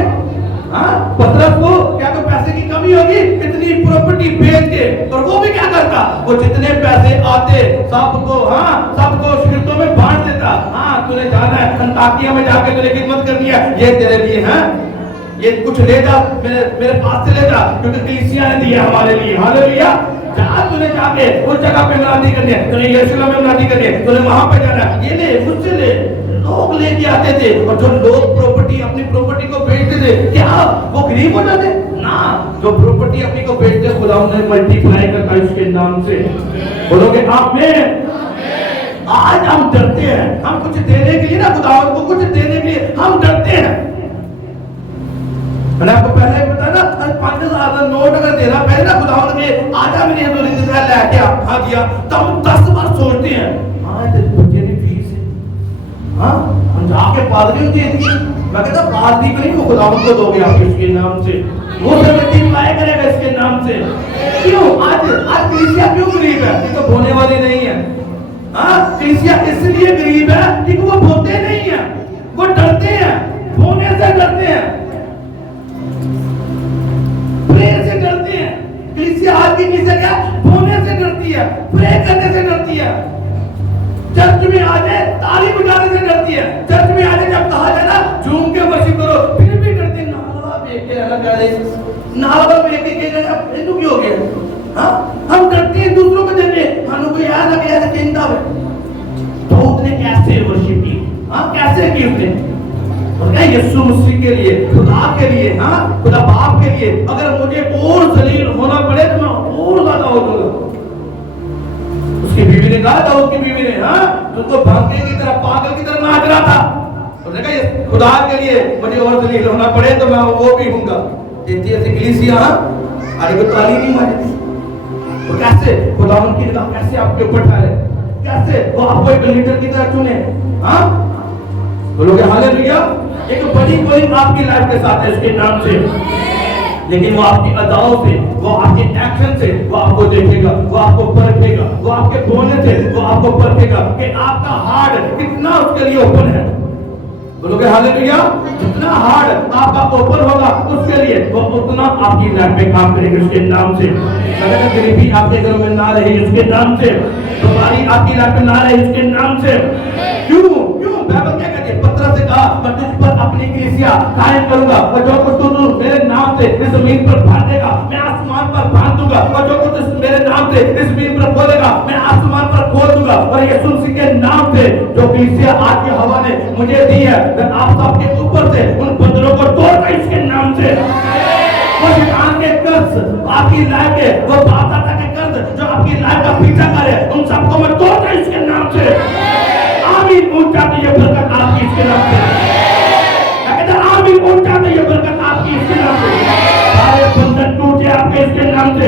पतरस को क्या तो पैसे की कमी होगी? इतनी प्रॉपर्टी बेच के। और वो भी क्या करता? वो जितने पैसे आते सबको शिरतों में बांट देता। तूने जाना है अंताकिया में जाके तूने खिदमत करनी है, ये तेरे लिए है, ये कुछ ले जा, मेरे पास से ले जा, क्योंकि कलीसिया ने दिया हमारे लिए। हालेलुया। जहां तूने जाके उस जगह पे मनाती करनी है, तूने यरूशलेम में मनाती करनी है, तूने वहां पे जाना है, ये ले मुझसे ले। लोग लेके आते थे और जो लोग अपनी प्रॉपर्टी को बेचते थे, क्या वो गरीब हो जाते? ना, जो प्रॉपर्टी अपनी को बेचते खुदा उन्हें मल्टीप्लाई करता है उसके नाम से। बोलोगे आमीन। आज हम डरते हैं, हम कुछ देने के लिए ना, खुदावंद को कुछ देने के लिए हम डरते हैं। मैंने आपको पहले ही बताया ना, 5,000 का नोट अगर देना पहले ना खुदावंद के आजा मेरी हजूरी से लेके आ दिया, तो हम 10 बार सोचते हैं बच्चे की फीस है, हम जाके पादरी को दे दिए। मैं कहता पादरी को नहीं, वो खुदावंद को दोगे आप इसके नाम से, वो मल्टीप्लाई करेगा इसके नाम से। क्यों आज कलीसिया क्यों गरीब है? ये तो बोने वाली नहीं है। कलीसिया इसलिए गरीब है क्योंकि वो बोते नहीं है, वो डरते हैं, बोने से डरते हैं, प्रे से डरते हैं। कलीसिया आज की कलीसिया क्या? बोने से डरती है, प्रे करने से डरती है। चर्च में आ जाए ताली बजाने से डरती है। चर्च में आ जाए जब कहा जाए ना झूम के वर्शिप करो, फिर भी डरती। नालवा बेच के अलग आ रहे, नालवा बेच के हिंदू क्यों हो गया? हम डरते हैं दूसरों को देने, हम कोई याद आ गया चिंता है। तो उसने कैसे वर्शिप की? कैसे की उसने? और क्या यीशु मसीह के लिए, खुदा के लिए, खुदा बाप के लिए अगर मुझे और जलील होना पड़े तो मैं और ज्यादा हो जाऊंगा। उसकी बीवी ने कहा था, उसकी बीवी ने तुमको भांगे की तरह, पागल की तरह नाच रहा था। उसने कहा खुदा के लिए मुझे और जलील होना पड़े तो मैं वो भी हूँगा। ऐसी कलीसिया अरे को ताली नहीं मारती, वो कैसे खुदावन की निगाह कैसे आपके ऊपर ठहरे, कैसे वो आपको एक लीडर की तरह चुने। हाँ बोलोगे हालेलुया। एक बड़ी कॉलिंग आपकी लाइफ के साथ है उसके नाम से, लेकिन वो आपकी अदाओं से, वो आपके एक्शन से वो आपको देखेगा, वो आपको परखेगा, वो आपके बोलने से वो आपको परखेगा कि आपका हार्ट कितना उसके लिए ओपन है। बोलोगे हालेलुया। जितना हार्ट आपका ओपन होगा उसके लिए वो उतना आपकी लाइफ में काम करेंगे उसके नाम से। अगर गरीबी आपके घरों में ना रही उसके नाम से, बीमारी आपकी लाइफ में ना रही उसके नाम से। क्यों क्यों बाइबल क्या कहती है? पतरस से कहा मैं तुझ पर अपनी कलीसिया कायम करूंगा और जो कुछ तू मेरे नाम से इस जमीन पर बांधेगा मैं आसमान पर बांध दूंगा, और जो कुछ मेरे नाम से इस जमीन पर खोलेगा मैं आसमान पर खोल दूंगा। और यीशु मसीह के नाम से जो कलीसिया आज की हवा ने मुझे दी है, मैं आप सबके ऊपर से उन बंधनों को तोड़ता इसके नाम से। वो शैतान के कर्ज आपकी लाइफ के, वो बाप दादा के कर्ज जो आपकी लाइफ का पीछा करे, उन सबको मैं तोड़ता इसके नाम से। आमीन। ऊंचा तो ये बरकत आपकी इसके नाम से। मैं कहता आमीन। ऊंचा तो ये बरकत आपकी इसके नाम से। सारे बंधन टूटे आपके इसके नाम से।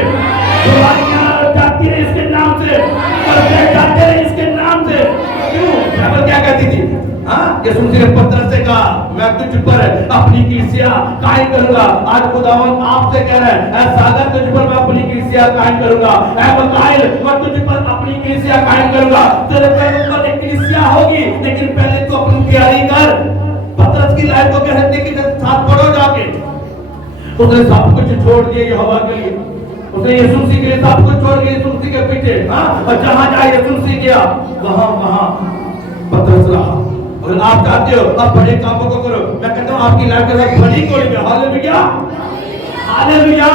बीमारियां जाती है इसके नाम से, कर्जे जाते हैं इसके नाम से। क्यों? बाइबल क्या कहती थी? हाँ यीशु मसीह ने पतरस से कहा मैं तुझ पर अपनी कलीसिया कायम करूंगा। आज खुदावन आपसे कह रहा है ऐ सागर तुझ पर मैं अपनी कलीसिया कायम करूंगा, ऐ मिकाएल मैं तुझ पर अपनी कलीसिया कायम करूंगा। तेरे पैरों पर एक कलीसिया होगी, लेकिन पहले तू अपनी तैयारी कर। पतरस की लाइफ को कहते कि साथ पढ़ो जाके, उसने सब कुछ छोड़ दिया ये हवा के लिए, उसने यीशु मसीह के लिए सब कुछ छोड़ दिया यीशु मसीह के पीछे। हाँ और जहां जाए यीशु मसीह गया वहां पतरस रहा। और आप चाहते हो आप बड़े कामों को करो, मैं कहता हूं आपकी लाइफ के साथ बड़ी कॉलिंग है। Hallelujah hallelujah.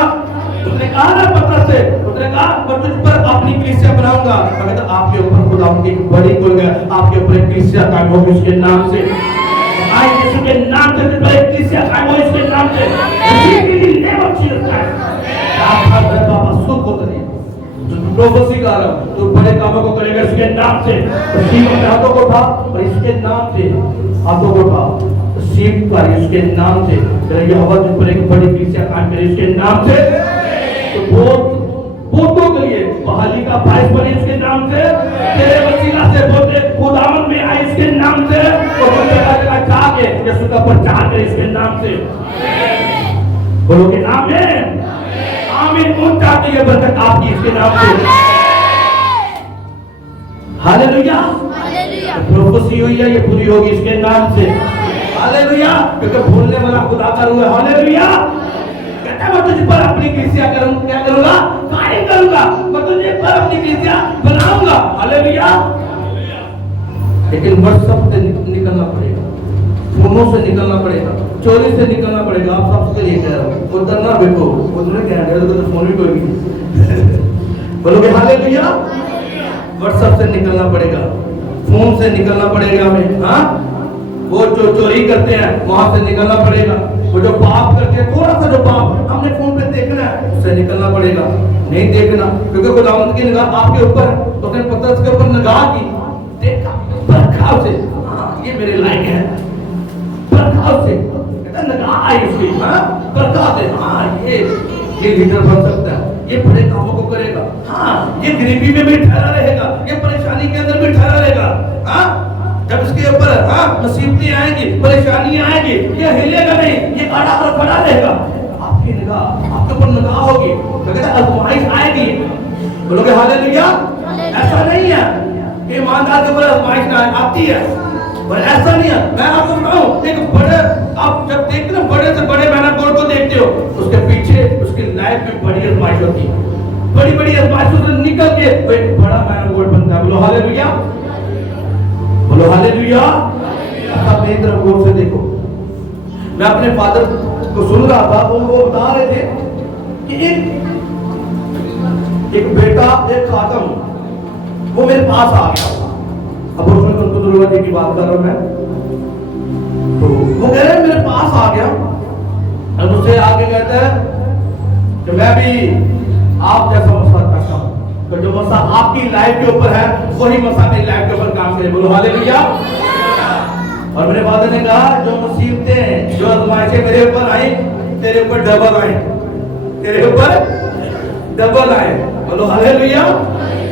उसने कहा ना पतरस से, उसने कहा मैं तुझ पर अपनी कलीसिया बनाऊंगा। मैं कहता हूं आपके ऊपर खुदा की बड़ी कॉलिंग है, आपके ऊपर एक कलीसिया कायम होगी उसके नाम से। आज यीशु के नाम से तुझ पर एक कलीसिया कायम होगी उसके नाम से। नेवर चीज आप हर बाबा सुख होता है प्रोफेसी कर रहा हूं, तो बड़े कामों को करेगा इसके नाम से। सीख में हाथों को उठा और इसके नाम से हाथों को उठा, सीख कर इसके नाम से ये हवा तुझ पर एक बड़ी कलीसिया कायम करे इसके नाम से। तो बहुतों के लिए बहाली का बायस बने इसके नाम से। तेरे वसीला से बोलते खुदावन में आए इसके नाम से, और जगह जाके यीशु का प्रचार करे इसके नाम से। बोलोगे आमीन आमीन। कौन चाहते ये बरकत आपकी इसके नाम से? Hallelujah hallelujah. प्रोफेसी हुई है ये पूरी होगी इसके नाम से। हालेलुया। क्योंकि बोलने वाला खुदा का रूह है। हालेलुया। कहता मैं तुझ पर अपनी कलीसिया करूंगा, क्या करूंगा? कायम करूंगा। मैं तुझे पर अपनी कलीसिया बनाऊंगा। हालेलुया। लेकिन व्हाट्सएप से निकलना पड़ेगा, फोनों से निकलना पड़ेगा, चोरी से निकलना पड़ेगा। आप सबके लिए कह रहा हूँ उतरना बेको उतने कह रहे हो तो फोन भी कोई नहीं। बोलोगे हालेलुया। व्हाट्सएप से निकलना पड़ेगा, फोन से निकलना पड़ेगा हमें। हाँ वो जो चोरी करते हैं वहां से निकलना पड़ेगा, वो जो पाप करते हैं थोड़ा सा जो पाप हमने फोन पे देखना है उससे निकलना पड़ेगा। नहीं देखना क्योंकि खुदावंद की निगाह आपके ऊपर है। तो उसने पतरस के ऊपर निगाह की, देखा परखा उसे, हाँ ये मेरे लायक है। परखा उसे निगाह आई उसकी, हाँ परखा से, हाँ ये लीडर बन सकता है, ये बड़े कामों को करेगा, हाँ ये गरीबी में भी ठहरा रहेगा, ये परेशानी के अंदर भी ठहरा रहेगा। हाँ जब इसके ऊपर हाँ मुसीबतें आएंगी, परेशानियां आएंगी, ये हिलेगा नहीं, ये अड़ा और खड़ा रहेगा। आपकी निगाह आपके ऊपर निगाह होगी, आजमाइश आएगी। बोलोगे हालेलुया। ऐसा नहीं है कि ईमानदार के ऊपर आजमाइश ना आती है, और ऐसा नहीं है। मैं आपको बताऊं एक बड़े आप जब देखते हो बड़े से बड़े मैनाकोर को देखते हो उसके पीछे उसकी लाइफ में बड़ी आजमाइश होती है, बड़ी बड़ी आजमाइशों से निकल के वो एक बड़ा मैनाकोर बनता है। बोलो हालेलुया बोलो हालेलुया। आप मेरी तरफ गौर से देखो, मैं अपने फादर को सुन रहा था, वो बता रहे थे कि एक बेटा एक खातम वो मेरे पास आ गया। अब उसमें कुंदुरुआ जी की बात कर रहा हूं मैं, तो वो कह रहे मेरे पास आ गया और मुझसे आगे कहता है कि मैं भी आप जैसा मसला करता हूं, तो जो मसला आपकी लाइफ के ऊपर है वही मसला मेरी लाइफ के ऊपर काम करे। बोलो हालेलुया। और मेरे फादर ने कहा जो मुसीबतें जो आजमाइशें मेरे ऊपर आई तेरे ऊपर डबल आए, तेरे ऊपर डबल आए। बोलो हालेलुया।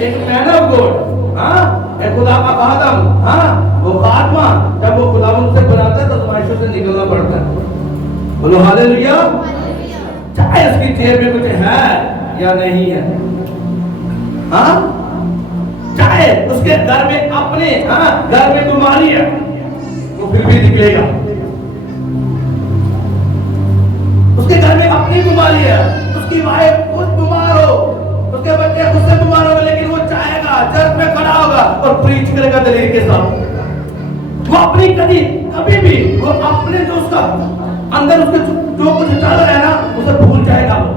एक मैन ऑफ गॉड, हाँ, एक खुदा का खादम, हाँ, वो खात्मा जब वो खुदावंद से बनाता है तो आज़माइशों से निकलना पड़ता है। बोलो हालेलुया। चाहे उसकी जेब में कुछ है या नहीं है, हाँ, चाहे उसके घर में अपने, हाँ, घर में बीमारी है वो फिर भी निकलेगा। उसके घर में अपनी बीमारी है, उसकी वाइफ खुद बीमार हो, उसके बच्चे खुद से बीमार हो, लेकिन वो चाहेगा, चर्च में खड़ा होगा और प्रीच करेगा दलील के साथ। वो अपनी कभी भी वो अपने जो उसका अंदर उसके जो कुछ चल रहा है ना उसे भूल जाएगा। वो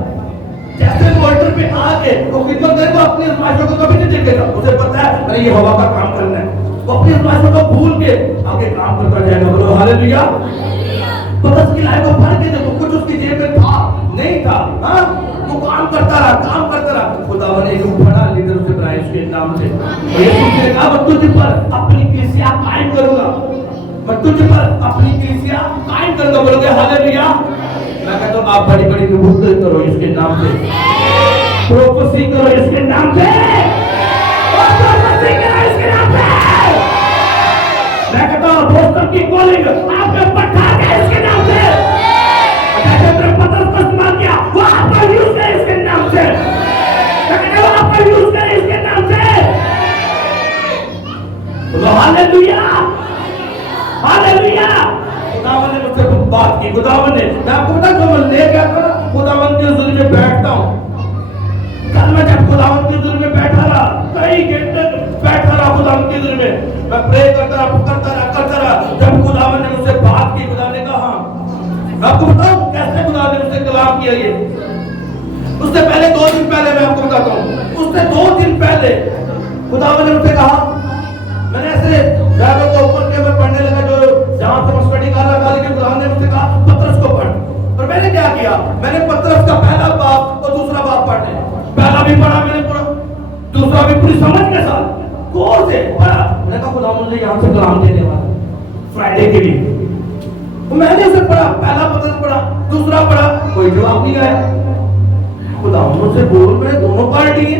जैसे मोटर पे आके वो कितना देर को अपनी आज़माइशों को कभी नहीं देखेगा, उसे पता है मैंने ये हवा का काम करना है, वो अपनी आज़माइशों को भूल के आगे काम करता जाएगा। बोलो हालेलुया। तो उसकी लाइफ को पढ़ के देखो, कुछ उसकी जेब में था नहीं था, हाँ, वो काम करता रहा। खुदा ने एक बड़ा लीडर उसे बनाया उसके नाम से, और ये उसने कहा मैं तुझ पर अपनी कलीसिया कायम करूंगा, मैं तुझ पर अपनी कलीसिया कायम करूंगा। बोलोगे हालेलुया। मैं कहता हूं आप बड़ी नबूवत करो इसके नाम से, प्रोफेसी करो इसके नाम से, और प्रोफेसी करो इसके नाम से। मैं कहता हूं बोस्टन की कॉलिंग आप पे पठा के इसके नाम से, जैसे तेरे पत्थर को इस्तेमाल किया वो आपका यूज करे इसके नाम से, मैं कहता हूं आपका यूज करे इसके नाम से। बोलो हालेलुया, हालेलुया। खुदावन ने मुझसे बात की, खुदावन ने, मैं आपको बता दूं मैं ले गया था खुदावन के हुजूर में बैठता हूं। कल मैं जब खुदावन के हुजूर में बैठा रहा, कई घंटे बैठा रहा खुदावन के हुजूर में, मैं प्रे करता रहा। जब खुदावन ने मुझसे बात की, खुदा ने कहा, मैं आपको बताऊं कैसे खुदा ने मुझसे कलाम किया। ये उससे पहले 2 दिन पहले मैं आपको बताता हूं, उससे 2 दिन पहले खुदावन ने मुझसे कहा, मैंने ऐसे बाइबल को ओपन किया, मैं पढ़ने लगा जो जहां से स्टडी कर रहा था, लेकिन खुदा ने मुझसे कहा पतरस को पढ़, और मैंने क्या किया, मैंने पतरस का पहला बाब और दूसरा बाब पढ़ लिया। पहला भी पढ़ा मैंने पूरा, दूसरा भी पूरी समझ के साथ गौर से पढ़ा। मैंने कहा खुदा मुझे यहां से कलाम देने वाला फ्राइडे के लिए, तो मैंने उसे पढ़ा, पहला पतरस पढ़ा, दूसरा पढ़ा, कोई जवाब नहीं आया। खुदा मुझसे बोल, मैंने दोनों पढ़ लिए,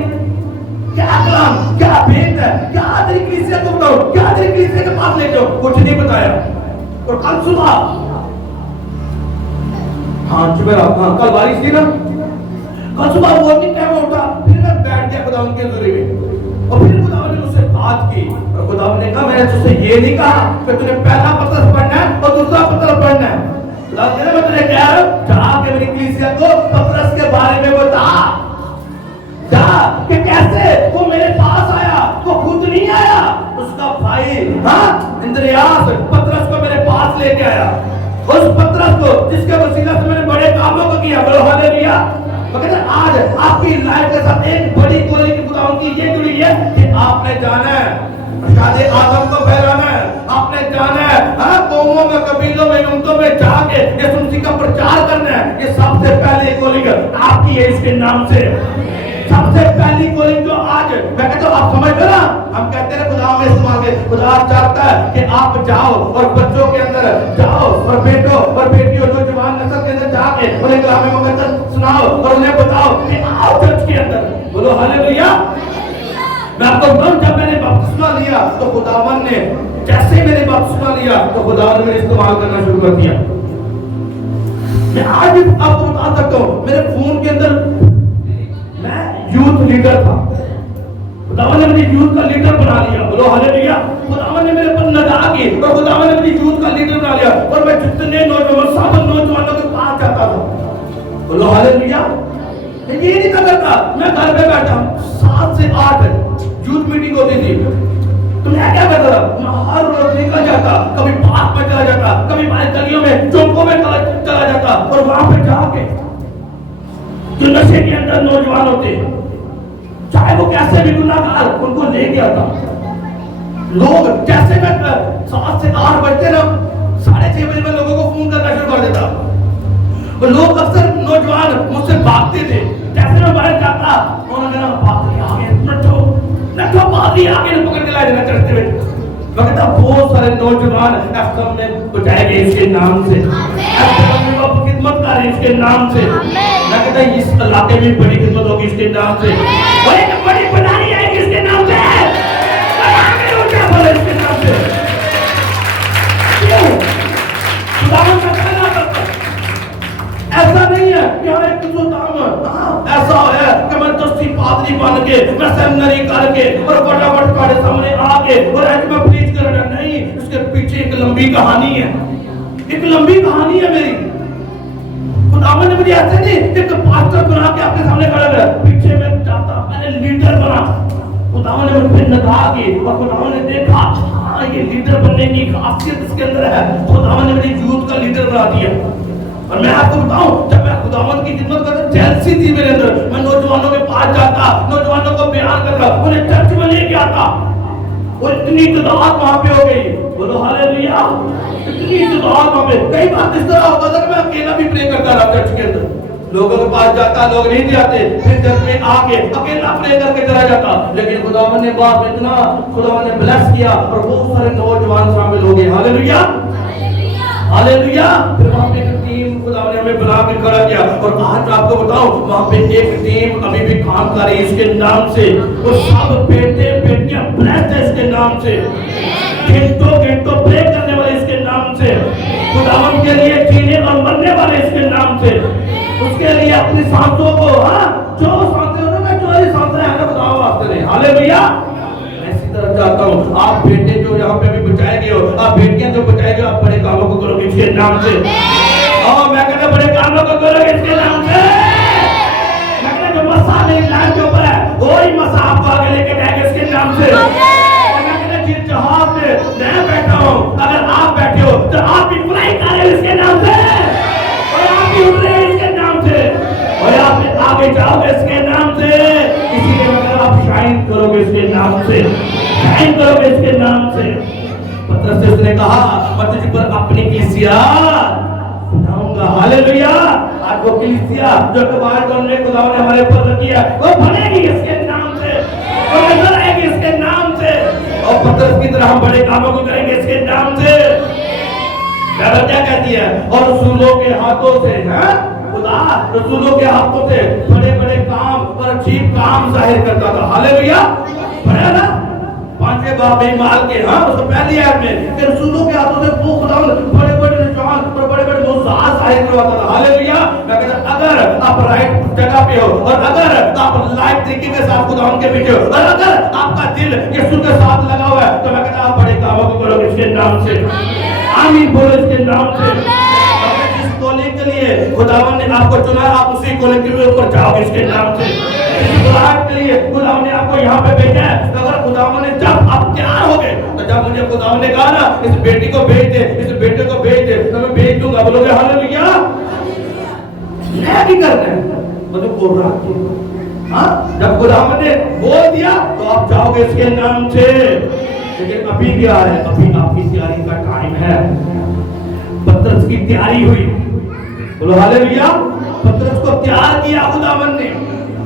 क्या कलाम, क्या भेद है, क्या तेरी कलीसिया को बताओ, क्या तेरी कलीसिया के पास लेके जाओ, कुछ नहीं बताया। और कल सुबह, हाँ कल बारिश थी ना, कल सुबह मॉर्निंग टाइम में उठा, फिर मैं बैठ गया खुदा उनके हुजूरी में, और फिर खुदा ने मुझसे बात की, और खुदा ने कहा मैंने तुझसे ये नहीं कहा कि तूने पहला पत्र पढ़ना है और दूसरा पत्र पढ़ना है। खुदा ने मैं तुझे कह रहा हूं जाके मेरी कलीसिया को पत्रस के बारे में बता, जा कि कैसे वो मेरे पास आया, वो खुद नहीं आया, उसका भाई, हाँ, इंद्रियास पतरस को मेरे पास लेके आया, उस पतरस को जिसके वसीला से मैंने बड़े कामों को किया। बोलो हालेलुया। मगर आज आपकी लाइफ के साथ एक बड़ी कॉलिंग की खुदा उनकी ये जुड़ी है कि आपने जाना है शादी आदम को फैलाना है, आपने जाना है, हाँ, कौमों में, कबीलों में, उम्मतों में जाके यीशु मसीह का प्रचार करना है। ये सबसे पहले कॉलिंग आपकी है इसके नाम से, सबसे पहली कॉलिंग जो आज मैं कहता हूं आप समझ लो ना, हम कहते हैं खुदा में इस्तेमाल के, खुदा चाहता है कि आप जाओ और बच्चों के अंदर जाओ और बेटों और बेटियों जो जवान नस्ल के अंदर जाके उन्हें कलाम मुकद्दस सुनाओ और उन्हें बताओ कि आओ चर्च के अंदर। बोलो हालेलुया। मैं आपको बताऊं जब मैंने बपतिस्मा लिया तो खुदावन ने, जैसे ही मैंने बपतिस्मा लिया तो खुदावन ने इस्तेमाल करना शुरू कर दिया। मैं आज भी आपको बता सकता हूं मेरे फोन के अंदर मैं यूथ लीडर था, खुदावन ने मुझे यूथ का लीडर बना लिया। बोलो हालेलुया। खुदावन ने मेरे पर नज़र की और खुदावन ने मुझे यूथ का लीडर बना लिया, और मैं जितने नौजवान सब नौजवानों के पास जाता था। बोलो हालेलुया। मैं ये नहीं करता, मैं घर पे बैठा 7 से 8 यूथ मीटिंग होती थी, तो मैं क्या करता था, मैं हर रोज निकल जाता, कभी पार्क में चला जाता, कभी हमारे गलियों में चौकों में चला जाता, और वहां पे जाके जो नशे के अंदर नौजवान होते, चाहे वो कैसे भी गुनाहगार, उनको ले गया था। लोग जैसे मैं 7 से 8 बजते ना, 6:30 बजे मैं लोगों को फोन करना शुरू कर देता, और लोग अक्सर नौजवान मुझसे भागते थे। जैसे मैं बाहर जाता, उन्होंने कहा पादरी आ गए, नटो पादरी आ गए, पकड़ के लाए चढ़ते हुए। मैं कहता बहुत सारे नौजवान एफएम में बचाए गए इसके नाम से, एफएम में खिदमत कर रहे हैं इसके नाम से। मैं कहता है इस इलाके में बड़ी खिदमत होगी इसके नाम से, और एक बड़ी बनानी आएगी इसके नाम से, और आगे ऊंचा बोले इसके नाम से। क्यों? खुदावन का कहना करता है। ऐसा नहीं है कि हर एक को दाम ऐसा है कि मैं दस्ती पादरी बन के, मैं सेमिनरी करके और फटाफट तुम्हारे सामने आके और आज मैं प्रीच कर रहा नहीं। उसके पीछे एक लंबी कहानी है, एक लंबी कहानी है मेरी। खुदावन ने मुझे ऐसे नहीं एक पास्टर बना के आपके सामने खड़ा कर, पीछे मैं चाहता मैंने लीडर बना। खुदावन ने मुझे निगाह की और खुदावन ने देखा हाँ ये लीडर बनने की खासियत इसके अंदर है। खुदावन ने मुझे यूथ का लीडर बना दिया। और मैं आपको बताऊं, जब मैं खुदावन की खिदमत करता, जेलसी थी मेरे अंदर। मैं नौजवानों के पास जाता, नौजवानों को बयान करता, उन्हें चर्च में लेके आता, और इतनी तादाद वहां पे हो गई। बोलो हालेलुया। इतनी तादाद वहां पे, कई बार इस तरह होता था कि मैं अकेला भी प्रे करता रहा चर्च के अंदर। लोगों के पास जाता, लोग नहीं जाते, फिर चर्च में आके अकेला प्रे करके चला जाता। लेकिन खुदावन ने बात में इतना खुदावन ने ब्लेस किया और बहुत सारे नौजवान शामिल हो गए। Hallelujah hallelujah. फिर वहां पे एक टीम खुदावन ने हमें बना के खड़ा किया, और आज मैं आपको बताऊं वहां पे एक टीम अभी भी काम कर रही है इसके नाम से। वो सब बेटे बेटियां ब्लेस्ड है इसके नाम से, घंटों घंटों प्रे करने वाले इसके नाम से, खुदावन के लिए जीने और मरने वाले इसके नाम से, उसके लिए अपनी सांसों को जो सांसें उन्होंने जो सांसें हैं ना खुदावन वास्ते ने। हालेलुया। चाहता हूँ आप बेटे जो यहाँ पे भी बचाए गए हो, आप बेटियां जो बचाए गए, आप बड़े कामों को करोगे इसके नाम से। और मैं कहता बड़े कामों को करोगे इसके नाम से। मैं कहता जो मसा मेरी लाइन के ऊपर है वही मसा आपको आगे लेके जाएगा इसके नाम से। और मैं कहता जिस जहाज में मैं बैठा हूँ, अगर आप बैठे हो तो आप भी फ्लाई कर रहे हो इसके नाम से, और आप भी उड़ रहे हो इसके नाम से, और आप आगे जाओगे इसके नाम से। इसीलिए मैं आप शाइन करोगे इसके नाम से, शाइन करोगे इसके नाम से। पतरस से उसने कहा मैं तुझ पर अपनी कलीसिया बनाऊंगा। हालेलुया। आज वो कलीसिया जो कबार ने खुदावन ने हमारे ऊपर रखी है वो बनेगी इसके नाम से, वो नजर आएगी इसके नाम से, और पतरस की तरह हम बड़े कामों को करेंगे इसके नाम से। बाइबल क्या कहती है? और रसूलों के हाथों से खुदा रसूलों के हाथों से बड़े बड़े काम और अजीब काम जाहिर करता था। हालेलुया। पढ़ा ना पांचवें बाब में माल के उसको पहली आयत में रसूलों के हाथों से वो खुदा बड़े बड़े निशान और बड़े बड़े मौजूद जाहिर करवाता था। हालेलुया। मैं कहता अगर आप राइट जगह पे हो, और अगर आप लाइट तरीके के साथ खुदा के पीछे हो, और अगर आपका दिल यीशु के साथ लगा हुआ है, तो मैं कहता आप बड़े कामों को करोगे इसके नाम से। आमीन बोलो इसके नाम से। कॉलिंग के लिए खुदावन ने आपको चुना, आप उसी कॉलिंग के ऊपर जाओगे इसके नाम से। के लिए खुदावन ने आपको यहाँ पे भेजा है। तो अगर खुदावन ने जब आप तैयार हो गए, तो जब मुझे खुदावन ने कहा ना इस बेटी को भेज दे, इस बेटे को भेज दे, तो मैं भेज दूंगा। बोलोगे हालेलुया। मैं भी करना है मतलब बोल रहा हूँ। जब खुदावन ने बोल दिया तो आप जाओगे इसके नाम से। लेकिन अभी क्या है? अभी आपकी तैयारी का टाइम है। पतरस की तैयारी हुई। बोलो हालेलुया। पतरस को तैयार किया खुदावन ने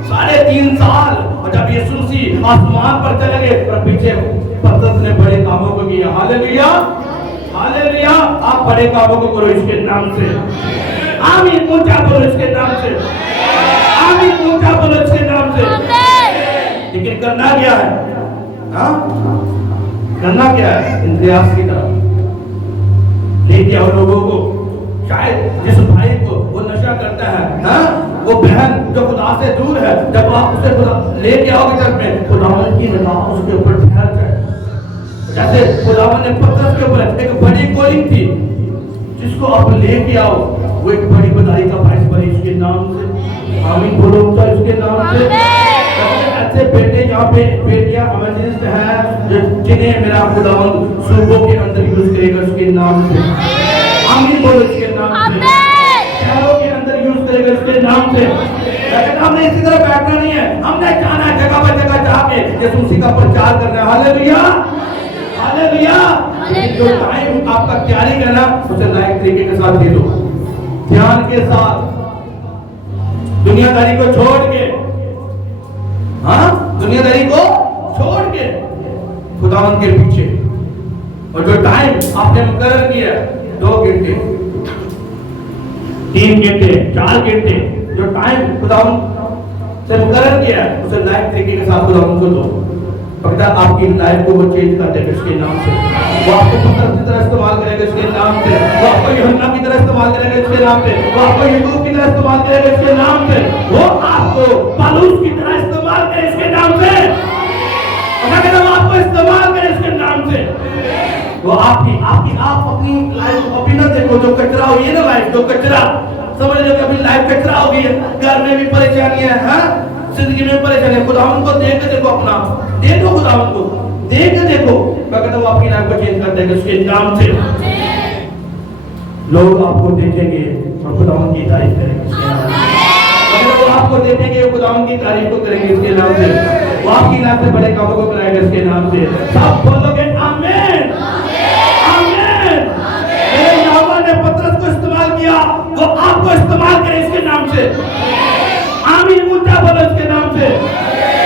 3.5 साल, और जब यीशु मसीह आसमान पर चले गए और पीछे पतरस ने बड़े कामों को किया। Hallelujah hallelujah. आप बड़े कामों को करो इसके नाम से। आमीन ऊंचा बोलो इसके नाम से। आमीन ऊंचा बोलो इसके नाम से। लेकिन करना क्या है? करना क्या है? इंद्रियास की तरफ लेके आओ लोगों को। शायद जिस भाई को वो नशा करता है, वो बहन जो खुदा से दूर है, जब आप उसे खुदा लेके आओगे चर्च में, खुदावन की निगाह उसके ऊपर ठहर जाए। जैसे खुदावन ने पतरस के ऊपर एक बड़ी कॉलिंग थी, जिसको आप लेके आओ वो एक बड़ी बधाई का बाइस बनी इसके नाम से। आमीन बोलो इसके नाम से। ऐसे बेटे यहाँ पे बेटियां इवेंजलिस्ट हैं जिन्हें मेरा खुदावन सूबों के अंदर यूज करेगा उसके नाम से। आमीन बोलो इसके नाम से। शहरों के अंदर यूज करेगा इसके नाम से। लेकिन हमने इसी तरह बैठना नहीं है, हमने जाना है जगह पर जगह जाके यीशु मसीह का प्रचार करना है। Hallelujah hallelujah. जो टाइम आपका तैयारी करना उसे लाइक तरीके के साथ दे दो, ध्यान के साथ, दुनियादारी को छोड़ के। दुनियादारी को छोड़ के खुदावन के पीछे। और जो टाइम आपने मुकर्रर किया 2 घंटे 3 घंटे 4 घंटे जो टाइम खुदावन से मुकर्रर किया है उसे लाइफ तरीके के साथ खुदावन को दो। पता आपकी लाइफ को वो चेंज कर देगा इसके नाम से। वो आपको पत्थर की तरह इस्तेमाल करेगा इसके नाम से। वो आपको यूहन्ना की तरह इस्तेमाल करेगा इसके नाम से। वो आपको यूसुफ की तरह इस्तेमाल करेगा इसके नाम से। वो आपको पौलुस की तरह इस्तेमाल करे इसके नाम से। अगर वो आपको इस्तेमाल करे इसके नाम से, वो आप अपनी लाइफ को अभी ना देखो जो कचरा हो, ये ना लाइफ जो कचरा समझ लो कि अभी लाइफ कचरा हो गई है, घर में भी परेशानियां हैं, जिंदगी में परेशानी। खुदावन को देख के देखो, अपना देखो, खुदावन को देख के देखो, मैं कहता हूँ आपकी लाइफ को चेंज कर देगा उसके नाम से। लोग आपको देखेंगे और खुदावन की तारीफ करेंगे इसके नाम से। अगर वो आपको देखेंगे खुदावन की तारीफ को करेंगे इसके नाम से। वो आपकी लाइफ से बड़े कामों को कराएगा इसके नाम से। सब बोलोगे आमीन, आमीन। मेरे यहोवा ने पतरस को इस्तेमाल किया, वो आपको इस्तेमाल करे इसके नाम से। आमीन, ऊंचा बोलो इसके नाम से।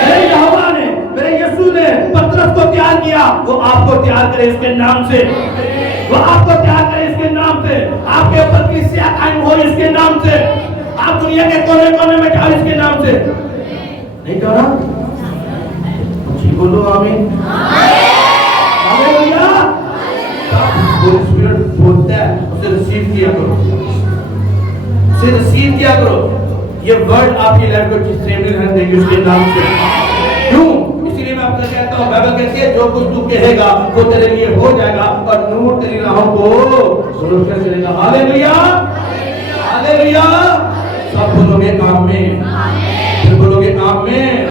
मेरे यहोवा ने, मेरे यीशु ने पतरस को तैयार किया, वो आपको तैयार करे इसके नाम से। वो आपको तैयार करे इसके नाम से। आपके ऊपर की स्या कायम हो इसके नाम से। आप दुनिया के कोने कोने में जाओ इसके नाम से। नहीं तो ना जी बोलो आमीन, हालेलुया। होली स्पिरिट बोलता है उसे रिसीव किया करो, उसे रिसीव किया करो। ये वर्ड आपकी लाइफ को स्टेबल रहने देगी उसके नाम से। क्यों? इसीलिए मैं आपको कहता हूँ, बाइबल कहती है जो कुछ तू कहेगा वो तेरे लिए हो जाएगा और नूर तेरी राहों को रोशन करेगा। Hallelujah, hallelujah. सब बोलोगे आमीन।